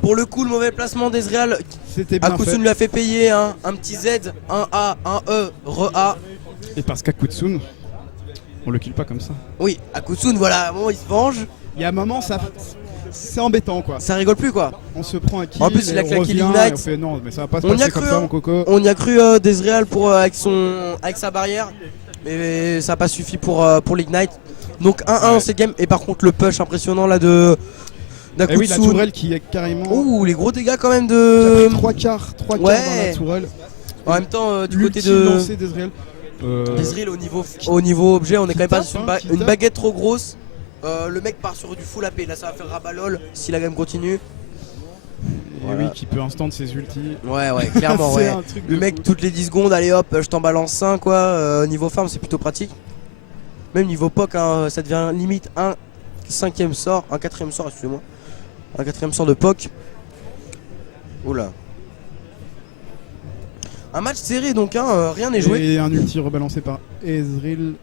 Pour le coup, le mauvais placement d'Ezreal. c'était bien Akutsun fait. lui a fait payer hein, un petit Z, un A, un E, re-A. Et parce qu'Akutsun, on le kill pas comme ça. Oui, Akutsun, voilà, bon, il se venge. Il y a un moment, ça. c'est embêtant quoi. Ça rigole plus quoi. On se prend un kill, En plus, il a et on claqué revient, l'Ignite. et on fait non, mais ça va pas se On y a passer cru, comme ça hein. mon coco. On y a cru d'Ezreal avec sa barrière, mais ça n'a pas suffi pour l'Ignite. Donc 1-1 dans cette game, et par contre le push impressionnant là Et oui, la d'Akutsu. tourelle qui est carrément. Ouh, les gros dégâts quand même Qui a de. pris 3 quarts dans Ouais. la tourelle. En même temps, du côté L'ultime de lancé d'Ezreal. Ezreal au niveau objet, on est quand même pas tape, sur hein, qui une tape. baguette trop grosse. Le mec part sur du full AP, là ça va faire rabat lol si la game continue. Et oui, qui peut instant ses ultis. Ouais, clairement, C'est ouais. un truc de Le mec, fou. toutes les 10 secondes, allez hop, je t'en balance 5 quoi. Niveau farm, c'est plutôt pratique. Même niveau POC, hein, ça devient limite un 5ème sort, un 4ème sort, excusez-moi. Un 4ème sort de POC. Oula. Un match serré donc, hein, rien n'est joué. Et un ulti rebalancé par Ezreal.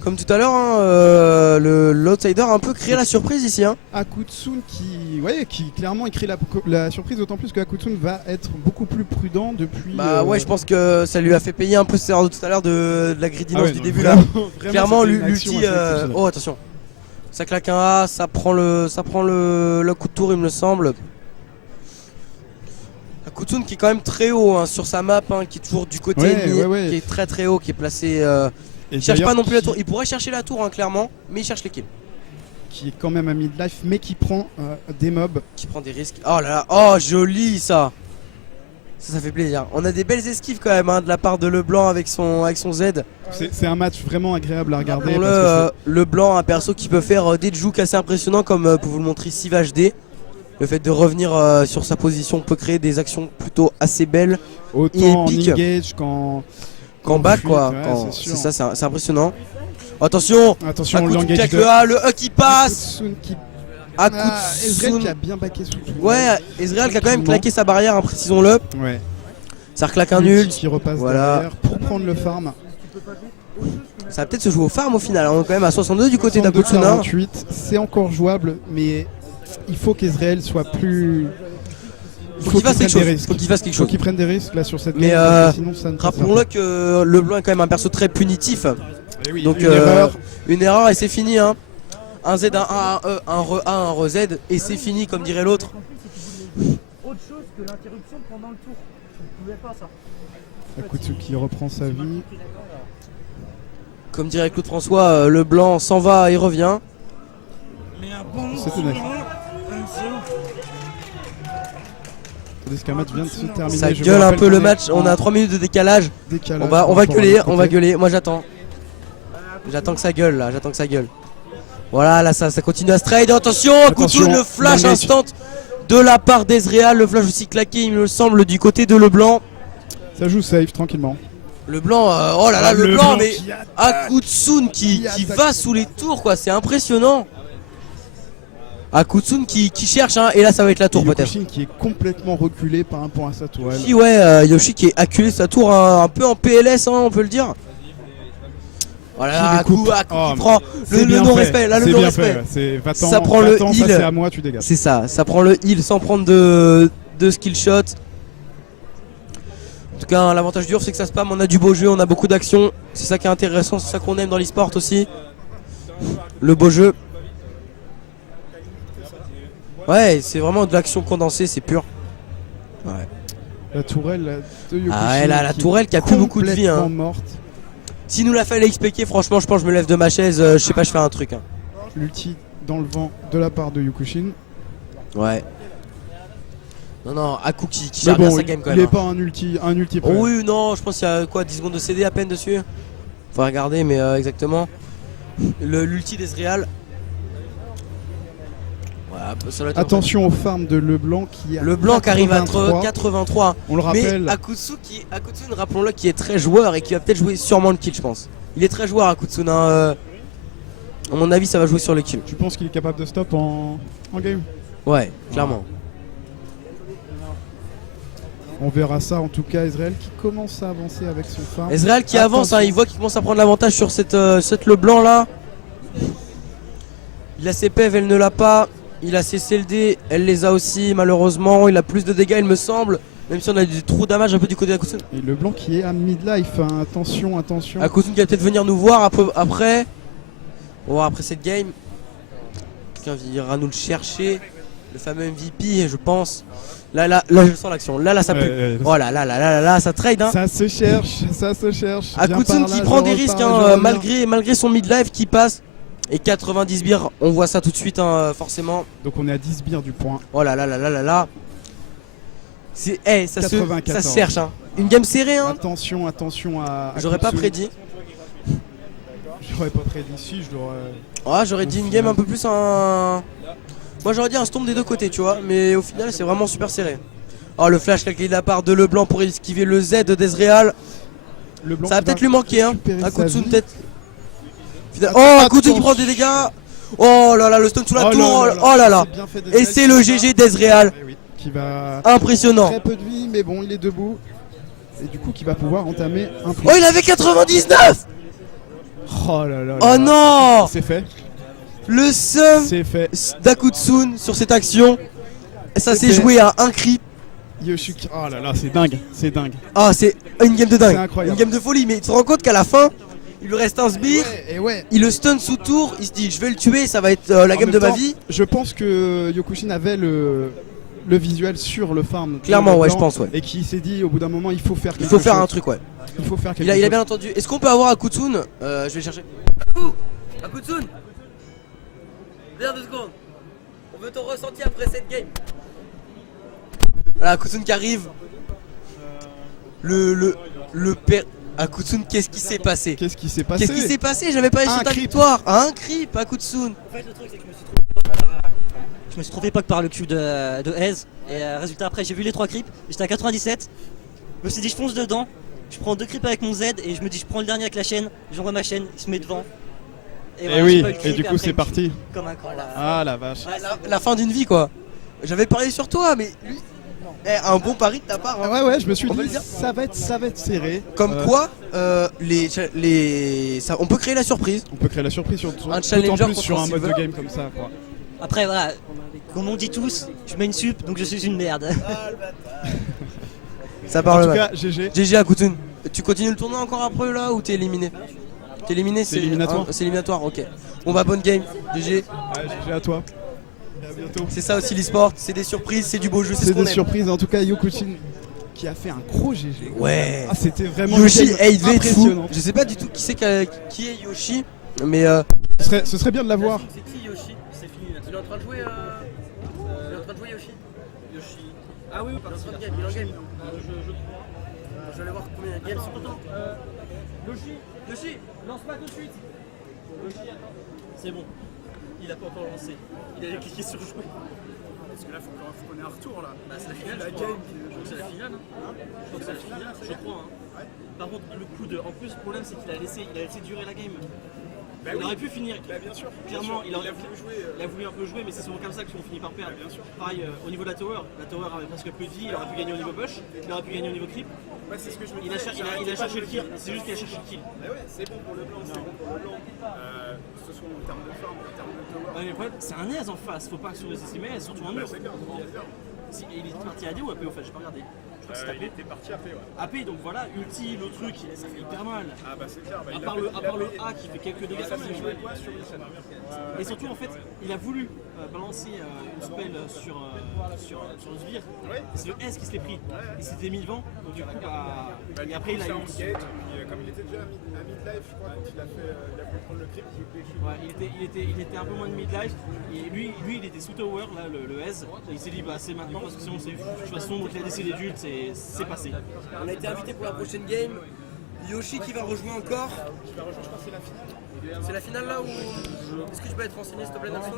Comme tout à l'heure, hein, l'outsider a un peu créé la surprise ici. Hein. Akutsun qui clairement il crée la surprise, d'autant plus que Akutsun va être beaucoup plus prudent depuis. Bah ouais, je pense que ça lui a fait payer un peu ses erreurs de tout à l'heure de la greediness du donc début là. vraiment, Clairement, c'était une action l'ulti. assez exceptionnelle. Oh, attention. Ça claque un A, ça prend le coup de tour, il me semble. Akutsun qui est quand même très haut hein, sur sa map, hein, qui est toujours du côté Ouais, ennemi, ouais. qui est très très haut, qui est placé. Et Il cherche d'ailleurs, pas non plus la tour. Il pourrait chercher la tour, hein, clairement, mais il cherche les kills. Qui est quand même à midlife, mais qui prend des mobs. Qui prend des risques. Oh là là, oh joli ça. Ça fait plaisir. On a des belles esquives quand même hein, de la part de LeBlanc avec son Z. C'est un match vraiment agréable à regarder. Le Blanc, un perso qui peut faire des jukes assez impressionnants comme pour vous le montrer Civ HD. Le fait de revenir sur sa position peut créer des actions plutôt assez belles. Autant en épique. engage qu'en back fuite, quoi. ouais, Quand- c'est sûr. c'est ça, c'est impressionnant. Attention, Attention, Akutsun qui l'engage claque de le A, le E qui passe. Akutsun qui... Ezreal Akutsun. qui a bien backé sous tout. Ouais, Ezreal qui a quand même claqué sa barrière, hein, précisons-le. Ouais. Ça reclaque un Ulti ult. qui repasse Voilà. derrière pour prendre le farm. Ça va peut-être se jouer au farm au final. On est quand même à 62 du côté d'Akutsun. hein. 48, c'est encore jouable, mais il faut qu'Ezreal soit plus. Faut qu'il fasse quelque prenne des chose. risques. Faut qu'il fasse quelque Faut chose. qu'il prenne des risques là sur cette Mais, game, parce que sinon ça ne passera Rappelons-le pas. que LeBlanc est quand même un perso très punitif. Eh oui, Donc une erreur et c'est fini hein. Un Z, un A, un E, un re A, un re Z et c'est fini comme dirait l'autre. Autre chose que l'interruption pendant le tour. Je ne pouvais pas ça. Akutsu qui reprend sa vie. Comme dirait Claude François, LeBlanc s'en va et revient. C'était nice. Tandis qu'un match vient de se terminer. Ça je gueule vous un rappelle peu le qu'on est match, on en a 3 minutes de décalage. décalage On va par rapport à gueuler, l'autre on va côté. gueuler. Moi j'attends. J'attends que ça gueule là, j'attends que ça gueule. Voilà, là ça continue à se trade. Attention, Attention, Akutsun, le flash damage. instant de la part d'Ezreal. Le flash aussi claqué, il me semble, du côté de LeBlanc. Ça joue safe tranquillement. LeBlanc, oh là là, LeBlanc, mais qui attaque. Akutsun qui attaque. va sous les tours quoi, c'est impressionnant. Akutsun qui cherche hein, et là ça va être la tour Et peut-être. Yokushin qui est complètement reculé par rapport à sa tourelle. Yoshi, ouais, Yoshi qui est acculé sa tour un peu en PLS hein, on peut le dire. Voilà, Qui le coupe. Aku Oh, qui prend C'est le bien non-respect, fait, là le c'est bien non-respect. fait, c'est va-t'en, Ça prend le va-t'en, ça heal. c'est à moi, tu dégages. C'est ça prend le heal sans prendre de skill shot. En tout cas, hein, l'avantage dur c'est que ça spam, on a du beau jeu, on a beaucoup d'actions. C'est ça qui est intéressant, c'est ça qu'on aime dans l'e-sport aussi. Le beau jeu. Ouais, c'est vraiment de l'action condensée, c'est pur. Ouais. La tourelle de Yokushin. Ah ouais, là, la tourelle qui a plus beaucoup de vie, hein. complètement morte. Si nous l'a fait expliquer, franchement, je pense que je me lève de ma chaise, je sais pas, je fais un truc. Hein. L'ulti dans le vent de la part de Yokushin. Ouais. Non, Aku qui Mais gère bien bon, sa game quand il même. est pas un ulti près. Oh oui, non, je pense qu'il y a quoi, 10 secondes de CD à peine dessus. Faut regarder, mais exactement. L'ulti d'Ezreal. Ouais, ça doit être un Attention aux farms de LeBlanc qui a peu. Le blanc qui arrive à 83. 83. On le rappelle. Mais Akutsun, rappelons-le, qui est très joueur et qui va peut-être jouer sûrement le kill, je pense. Il est très joueur, Akutsun. Hein, à mon avis, ça va jouer sur le kill. Tu penses qu'il est capable de stop en game? Ouais, clairement. On verra ça en tout cas. Ezreal qui commence à avancer avec son farm. Ezreal qui avance, hein, Attention. il voit qu'il commence à prendre l'avantage sur cette LeBlanc là. Il a ses PEV, elle ne l'a pas. Il a ses CLD, elle les a aussi malheureusement. Il a plus de dégâts il me semble. Même si on a des trous damage un peu du côté d'Akutsun. Et LeBlanc qui est à midlife. Hein. Attention, attention. Akutsun qui va peut-être venir nous voir après. On va voir après cette game. quelqu'un ira nous le chercher. Le fameux MVP, je pense. Là, je sens l'action. Là, ça pue. Oh là, ça trade. Hein. Ça se cherche, ça se cherche. Akutsun qui prend des risques, hein, malgré son mid-life qui passe. Et 90 sbires, on voit ça tout de suite, hein, forcément. Donc on est à 10 sbires du point. Oh là. C'est, ça se cherche. Hein. Une game serrée. Hein. Attention à J'aurais pas Akutsun. prédit. J'aurais pas prédit, si je l'aurais. Ah, j'aurais dit une game un peu plus un. Moi j'aurais dit un storm des deux côtés, tu vois. Mais au final, c'est vraiment super serré. Oh, le flash calculé de la part de Leblanc pour esquiver le Z d'Ezreal. Ça va peut-être lui manquer, hein. Akutsun peut-être. Oh, Akutsun qui prend des dégâts. Oh là là, le stun sous la tour. Oh là là. Et c'est le GG d'Ezreal. Qui va. Impressionnant. Très peu de vie, mais bon, il est debout. Et du coup, qui va pouvoir entamer un plus. Oh, il avait 99. Oh là là. Oh non. C'est fait. Le sum d'Akutsun sur cette action. Ça s'est joué à un creep. Yoshiki, oh là là, c'est dingue, c'est dingue. Ah, c'est une game de dingue. C'est incroyable. Une game de folie, mais tu te rends compte qu'à la fin, il lui reste un sbire. Ouais. Il le stun sous tour. Il se dit, je vais le tuer, ça va être la game de ma vie. Je pense que Yokushin avait le visuel sur le farm. Clairement, ouais, je pense, ouais. Et qui s'est dit, au bout d'un moment, il faut faire quelque chose. Il faut faire un truc, ouais. Il faut faire quelque Il a chose. bien entendu. Est-ce qu'on peut avoir Akutsun Je vais le chercher. Akutsun, viens 2 secondes. On veut ton ressenti après cette game. Voilà, Akutsun qui arrive. Le père. Akutsun, qu'est-ce qui s'est passé? Qu'est-ce qui s'est passé? Qu'est-ce qui s'est passé? J'avais pas réussi ta victoire. Un creep, Akutsun. En fait, le truc, c'est que je me suis trompé pas que par le cul de Ez. Et résultat, après, j'ai vu les 3 creeps. J'étais à 97. Je me suis dit, je fonce dedans. Je prends 2 creeps avec mon Z. Et je me dis, je prends le dernier avec la chaîne. J'envoie ma chaîne. Il se met devant. Et voilà, oui, j'ai pas eu le creep, et du coup, c'est parti. Comme un con là. Ah la vache. La fin d'une vie, quoi. J'avais parié sur toi, mais lui. Un bon pari de ta part. Hein. Ouais, je me suis On peut dit, le dire. ça va être serré. Comme quoi, on peut créer la surprise. On peut créer la surprise sur Un d'autant challenger plus contre sur un mode de Silver. game comme ça, quoi. Après, voilà. Comme on dit tous, je mets une sup, donc je suis une merde. Ça En parle tout mal. cas, GG. GG Akutsun. Tu continues le tournoi encore après là ou t'es éliminé? T'es éliminé, C'est éliminatoire. C'est éliminatoire, ok. On va bonne game, GG. Ouais, GG à toi. Et à bientôt. C'est ça aussi l'e-sport, c'est des surprises, c'est du beau jeu, c'est ce C'est qu'on des aime. surprises, en tout cas Yokushin qui a fait un gros GG. Ouais. Ah, c'était vraiment Yoshi, une game il devait être fou. impressionnante. Je sais pas du tout qui est Yoshi, mais Ce serait bien de l'avoir. C'est qui Yoshi? C'est fini là. Il est en train de jouer Il est en train de jouer Yoshi? Ah oui, par contre, il est en game. Je vais aller voir combien il y a de games. Yoshi, lance pas tout de suite. Yoshi, attends. C'est bon. Il a pas encore lancé. Il avait cliqué sur jouer. Parce que là, faut qu'on ait un retour là. Bah, c'est la finale. La game. Je crois que c'est la finale. Je crois que c'est la finale, je crois. Par contre, le coup de. En plus, le problème, c'est qu'il a laissé durer la game. Bah il oui. aurait pu finir. Bah bien sûr. Clairement, bien sûr. Il a voulu jouer. Il a voulu un peu jouer, mais c'est souvent comme ça qu'on finit par perdre. Bien sûr. Pareil, au niveau de la tower avait presque plus de vie, il aurait pu gagner au niveau push, il aurait pu gagner au niveau creep. Ouais, c'est ce que je me Il a, disais, il a cherché le kill, c'est juste qu'il a cherché le kill. Bah ouais, c'est bon pour le blanc, c'est bon pour le blanc. Que ce soit en termes de farm, en termes de tower. Ouais, mais le problème, c'est un aise en face, faut pas sous-estimer aise, surtout en Bah, mur. c'est clair, c'est clair. Il est parti AD ou AP au fait, j'ai pas regardé. Je crois que c'est Il AP. était parti après, ouais. AP, donc voilà, ulti, le truc, ça fait hyper mal. Ah bah c'est clair. Bah, À il part le A qui fait quelques dégâts Ça quand s'est même. joué quoi sur une scène. Et surtout en fait, il a voulu balancer une spell sur le sbire. Ouais. C'est le S qui se l'est pris. Il s'était mis devant, donc du coup bah. Bah, Et après il a eu. en gate, et puis comme il était déjà à mid-life, je crois, quand il a voulu prendre le creep, Ouais, il était un peu moins de midlife et lui il était sous tower là le S et il s'est dit bah c'est maintenant parce que sinon c'est de toute façon donc il a décidé d'adulte c'est passé. on a été invité pour la prochaine game. Yoshi qui va rejoindre encore. je vais rejoindre, je pense que c'est la finale. C'est la finale là ou est-ce que tu peux être renseigné s'il te plaît Nelson?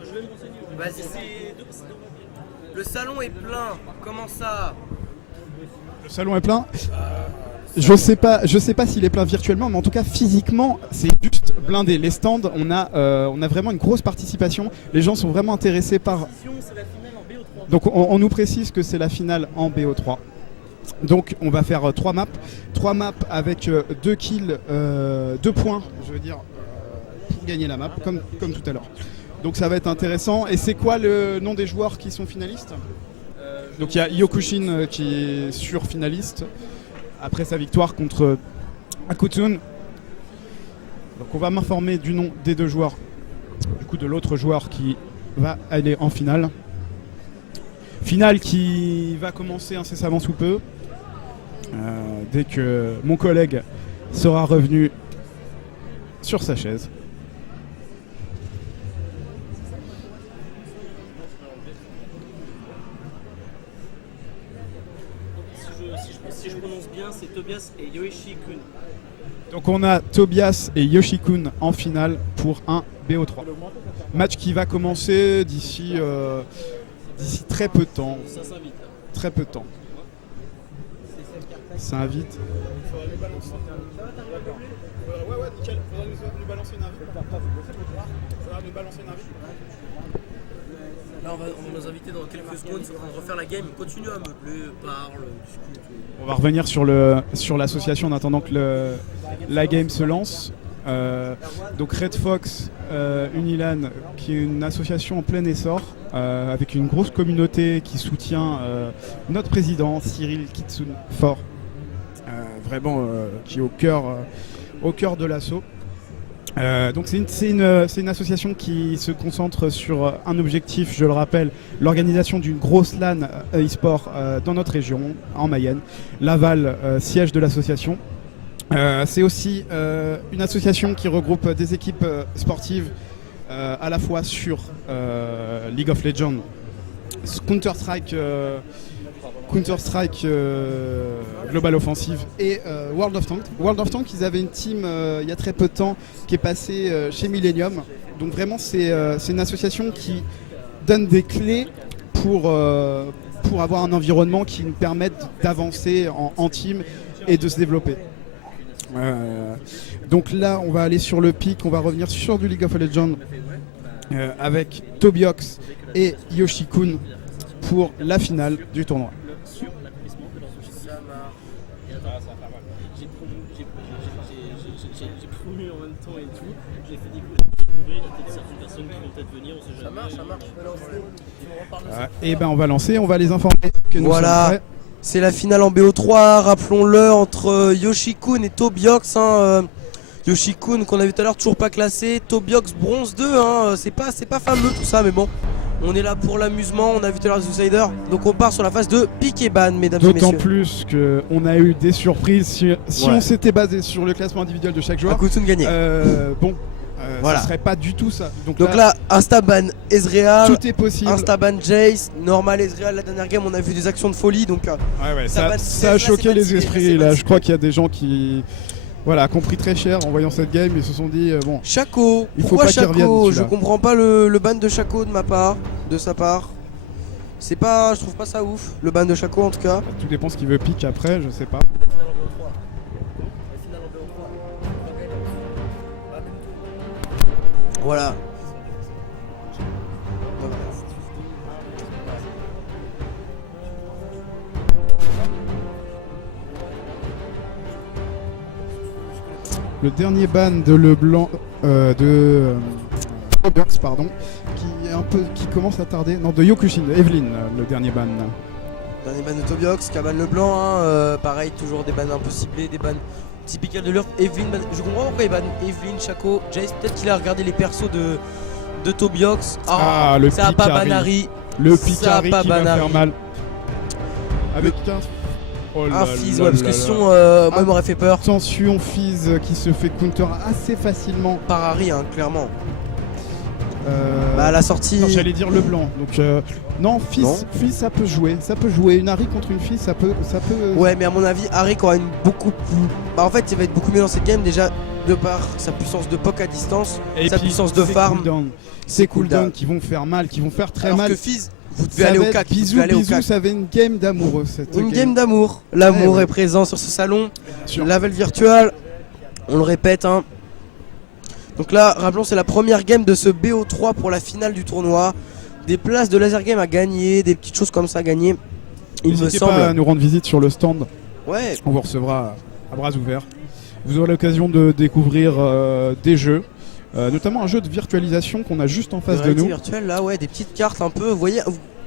Je vais me renseigner. Vas-y. Le salon est plein. Comment ça? Le salon est plein. Je sais pas s'il est plein virtuellement, mais en tout cas physiquement, c'est juste blindé. Les stands, on a vraiment une grosse participation. Les gens sont vraiment intéressés par. C'est la finale en BO3. Donc on nous précise que c'est la finale en BO3. Donc on va faire 3 maps. 3 maps avec 2 kills, 2 points, je veux dire, pour gagner la map, comme tout à l'heure. Donc ça va être intéressant. Et c'est quoi le nom des joueurs qui sont finalistes? Donc il y a Yokushin qui est sur finaliste après sa victoire contre Akutsun. Donc on va m'informer du nom des 2 joueurs du coup de l'autre joueur qui va aller en finale. Finale qui va commencer incessamment sous peu. Dès que mon collègue sera revenu sur sa chaise. Si je prononce bien, c'est Tobias et Yoshi-kun. Donc on a Tobias et Yoshi-kun en finale pour un BO3. Match qui va commencer d'ici très peu de temps. Ça s'invite. Très peu de temps. Ça invite. Ouais, nickel. Faudra nous balancer une invite. Faudra nous balancer une invite. Là, on va nous inviter dans quelques secondes. Ils sont en train de refaire la game. Ils continuent à meubler, parlent, discutent. On va revenir sur l'association en attendant que la game se lance. Donc Red Fox Unilan, qui est une association en plein essor, avec une grosse communauté qui soutient notre président Cyril Kitsun fort, vraiment qui est au cœur de l'assaut. Donc c'est une association qui se concentre sur un objectif, je le rappelle, l'organisation d'une grosse LAN e-sport dans notre région, en Mayenne. Laval, siège de l'association. C'est aussi une association qui regroupe des équipes sportives à la fois sur League of Legends, Counter-Strike Global Offensive et World of Tanks. World of Tanks, ils avaient une team il y a très peu de temps qui est passée chez Millennium. Donc vraiment, c'est une association qui donne des clés pour avoir un environnement qui nous permette d'avancer en team et de se développer. Donc là, on va aller sur le pic, on va revenir sur du League of Legends avec Tobiox et Yoshi-kun pour la finale du tournoi. J'ai promu en même temps et tout. J'ai fait découvrir, il y a peut-être certaines personnes qui vont peut-être venir, on sait jamais. Ça marche. Et ben on va lancer, on va les informer que nous sommes prêts. C'est la finale en BO3, rappelons-le, entre Yoshi-kun et Tobiox. Yoshi-kun qu'on a vu tout à l'heure, toujours pas classé. Tobiox bronze 2, c'est pas fameux tout ça, mais bon. On est là pour l'amusement, on a vu tout à l'heure les Outsiders. Donc on part sur la phase de pick et ban, mesdames et messieurs. D'autant plus qu'on a eu des surprises. Si on s'était basé sur le classement individuel de chaque joueur, Akutsun gagné. Voilà. Ça serait pas du tout ça. Donc là, Instaban Ezreal, tout est possible. Instaban Jace, normal Ezreal. La dernière game, on a vu des actions de folie. Donc ça a choqué les esprits. Là, je crois qu'il y a des gens qui ont pris très cher en voyant cette game. Ils se sont dit bon. Shaco, il faut pas qu'il revienne. Je comprends pas le ban de Shaco de sa part. Je trouve pas ça ouf. Le ban de Shaco en tout cas. Tout dépend ce qu'il veut pick après, je sais pas. Voilà. Le dernier ban de LeBlanc de Tobiox, pardon, qui commence à tarder. Non, de Yokushin, Evelyn, le dernier ban. Dernier ban de Tobiox, qui a ban LeBlanc, pareil, toujours des bans un peu ciblés, des bans typiques de l'Earth. Evelyn, je comprends pourquoi il ban Evelyn, Shaco, Jace. Peut-être qu'il a regardé les persos de Tobiox. Le ça a pas Banari. Le Picari qui va faire mal. Avec un Fizz, parce que sinon, moi il m'aurait fait peur. Attention, Fizz qui se fait counter assez facilement. Par Harry, clairement. À la sortie. Non, j'allais dire LeBlanc. Donc, non, Fizz, ça peut jouer. Ça peut jouer. Une Harry contre une Fizz, ça peut. Ouais, mais à mon avis, Harry aura une beaucoup plus. En fait, il va être beaucoup mieux dans cette game déjà, de par sa puissance de poke à distance, et sa puissance de farm. Ces cooldowns qui vont faire mal, qui vont faire très mal. Alors que Fizz, vous devez aller au CAC. Bisous, ça avait une game d'amour. Une game d'amour. L'amour est présent sur ce salon. Laval Virtual, on le répète. Donc là, rappelons, c'est la première game de ce BO3 pour la finale du tournoi. Des places de laser game à gagner, des petites choses comme ça à gagner. N'hésitez pas à nous rendre visite sur le stand. Ouais. On vous recevra à bras ouverts. Vous aurez l'occasion de découvrir des jeux. Notamment un jeu de virtualisation qu'on a juste en face de nous. Virtuel, là, ouais, des petites cartes un peu. Vous voyez,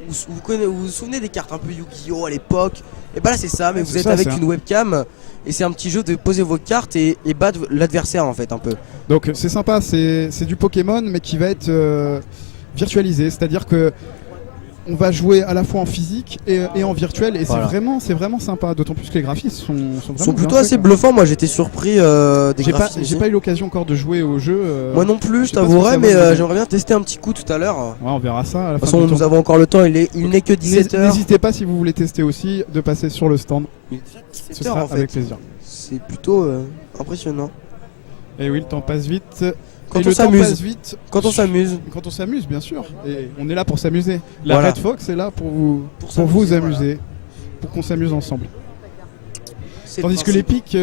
vous vous souvenez des cartes un peu Yu-Gi-Oh à l'époque? Et bah là c'est ça, mais Ouais, vous c'est êtes ça, avec c'est une webcam et c'est un petit jeu de poser vos cartes et battre l'adversaire en fait un peu. Donc c'est sympa, c'est du Pokémon mais qui va être virtualisé, c'est-à-dire que on va jouer à la fois en physique et en virtuel et Voilà. c'est vraiment sympa, d'autant plus que les graphismes sont Ils vraiment sont plutôt bien assez faits, quoi. bluffants, moi j'étais surpris des J'ai graphismes aussi. pas eu l'occasion encore de jouer au jeu. Moi non plus, je je sais pas ce que t'avouerai, ça mais va donner. j'aimerais bien tester un petit coup tout à l'heure. Ouais, on verra ça à la De toute fin façon, du nous temps. avons encore le temps, il n'est que 17h. N'hésitez pas si vous voulez tester aussi de passer sur le stand, ce sera en fait. avec plaisir. C'est plutôt impressionnant. Et oui, le temps passe vite. Quand Et on le temps s'amuse. passe vite. Quand on s'amuse. Quand on s'amuse, bien sûr. Et on est là pour s'amuser. La Voilà. Red Fox est là pour vous s'amuser, amuser, pour qu'on s'amuse ensemble. C'est Tandis le que les principe. pics,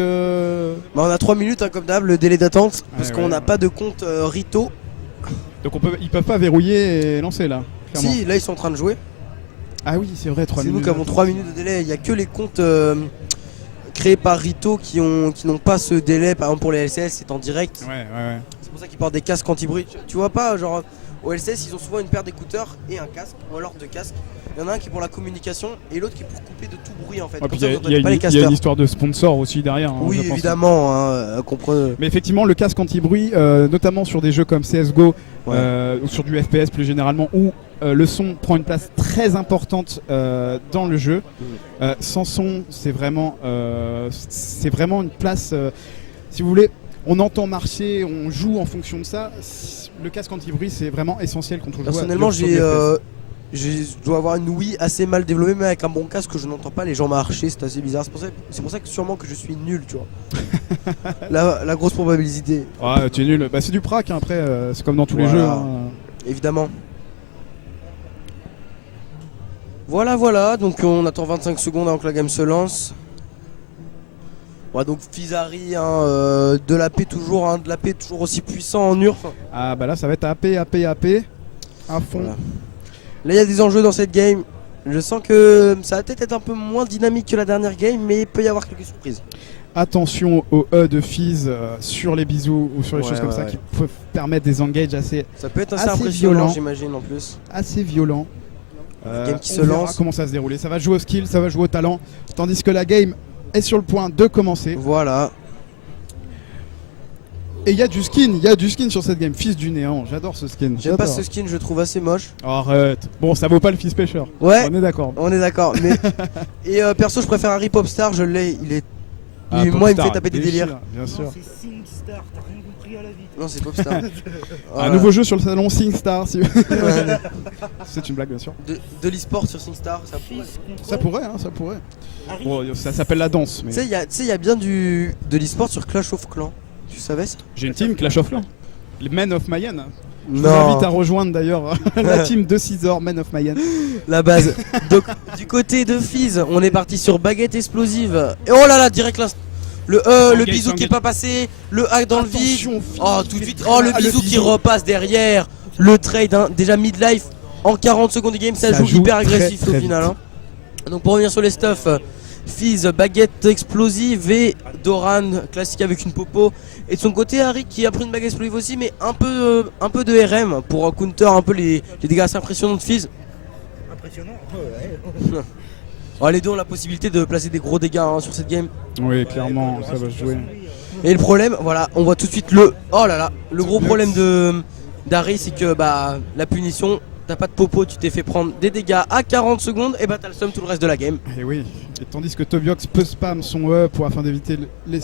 Bah, on a 3 minutes hein, comme d'hab, le délai d'attente, parce Ouais, qu'on ouais. n'a pas de compte Rito. donc ils peuvent pas verrouiller et lancer là. Clairement. Si, là ils sont en train de jouer. Ah oui, c'est vrai, 3 C'est nous minutes. qui avons 3 minutes de délai. Il n'y a que les comptes créés par Rito qui n'ont pas ce délai. Par exemple pour les LCS, c'est en direct. Ouais, ouais. C'est pour ça qu'ils portent des casques anti-bruit. Tu vois pas, genre au LCS, ils ont souvent une paire d'écouteurs et un casque, ou alors deux casques. Il y en a un qui est pour la communication et l'autre qui est pour couper de tout bruit en fait. Ouais, Comme puis ça, il vous y a n'entendez pas les une casteurs. histoire de sponsor aussi derrière. hein, Oui, je pense. évidemment, hein, comprenez. Mais effectivement, le casque anti-bruit, notamment sur des jeux comme CSGO Ouais. ou sur du FPS plus généralement, où le son prend une place très importante dans le jeu. Sans son, c'est vraiment une place. Si vous voulez, on entend marcher, on joue en fonction de ça. Le casque anti-bruit, c'est vraiment essentiel quand on joue. Personnellement, sur du FPS. je dois avoir une Wii assez mal développée, mais avec un bon casque, je n'entends pas les gens marcher, c'est assez bizarre. C'est pour ça que sûrement que je suis nul, tu vois. la grosse probabilité, Ah, tu es nul. Bah, c'est du prac, hein, après, c'est comme dans tous les Voilà. jeux. hein. évidemment. Voilà, donc on attend 25 secondes avant que la game se lance. Ouais, donc Fizari, de la paix toujours, de la paix toujours aussi puissant en URF. Ah, bah là, ça va être AP, à fond. Voilà. Là, il y a des enjeux dans cette game. Je sens que ça va peut-être être un peu moins dynamique que la dernière game, mais il peut y avoir quelques surprises. Attention aux E de Fizz sur les bisous ou sur les Ouais, choses comme ça ouais. qui peuvent permettre des engages assez Ça peut être assez Assez impressionnant, violent. j'imagine en plus. violents. Game qui On se verra lance. comment ça va se dérouler. Ça va jouer au skill, ça va jouer au talent. Tandis que la game est sur le point de commencer. Voilà. Et il y a du skin sur cette game. Fils du néant, j'adore ce skin. J'aime pas J'adore. ce skin, je le trouve assez moche. Arrête. Bon, ça vaut pas le Fizz Pêcheur. Ouais, On est d'accord. on est d'accord. Mais... Et perso, je préfère Harry Popstar, je l'ai. Il est. Ah, moi, il me Popstar, fait taper des déchire, délires. Bien sûr. C'est SingStar, t'as rien compris à la vie. Non, c'est Popstar. Un Voilà. nouveau jeu sur le salon SingStar. Si... Ouais, C'est une blague, bien sûr. de l'e-sport sur SingStar, ça pourrait. Ça pourrait, hein, ça pourrait. Harry, Bon, ça s'appelle la danse. Mais... Tu sais, il y a bien de l'e-sport sur Clash of Clans. Tu savais ça? J'ai une team Clash of Clans. Les Men of Mayenne. Je vous Non. invite à rejoindre d'ailleurs la team de Caesar, Men of Mayenne. La base. Donc, du côté de Fizz, on est parti sur baguette explosive. Et oh là là, direct là. Le Engage, bisou qui est engage. pas passé. Le hack dans le vide. Attention, Fizz. Oh, tout de suite. Oh, le Ah, bisou qui repasse derrière. Le trade, hein. Déjà mid-life. En 40 secondes de game, ça Ça joue joue hyper très, agressif très au final. vite. Hein. Donc, pour revenir sur les stuff. Fizz, baguette explosive et Doran, classique avec une popo. Et de son côté, Harry qui a pris une baguette explosive aussi, mais un peu de RM pour counter un peu les dégâts assez impressionnants de Fizz. impressionnant. Ouais. Oh, les deux ont la possibilité de placer des gros dégâts hein, sur cette game. Oui, clairement, ça va se jouer. Et le problème, voilà, on voit tout de suite oh là là, le gros problème d'Harry, c'est que bah la punition, t'as pas de popo, tu t'es fait prendre des dégâts à 40 secondes, et bah t'as le seum tout le reste de la game. Et oui. Et tandis que Tobiox peut spam son E afin d'éviter les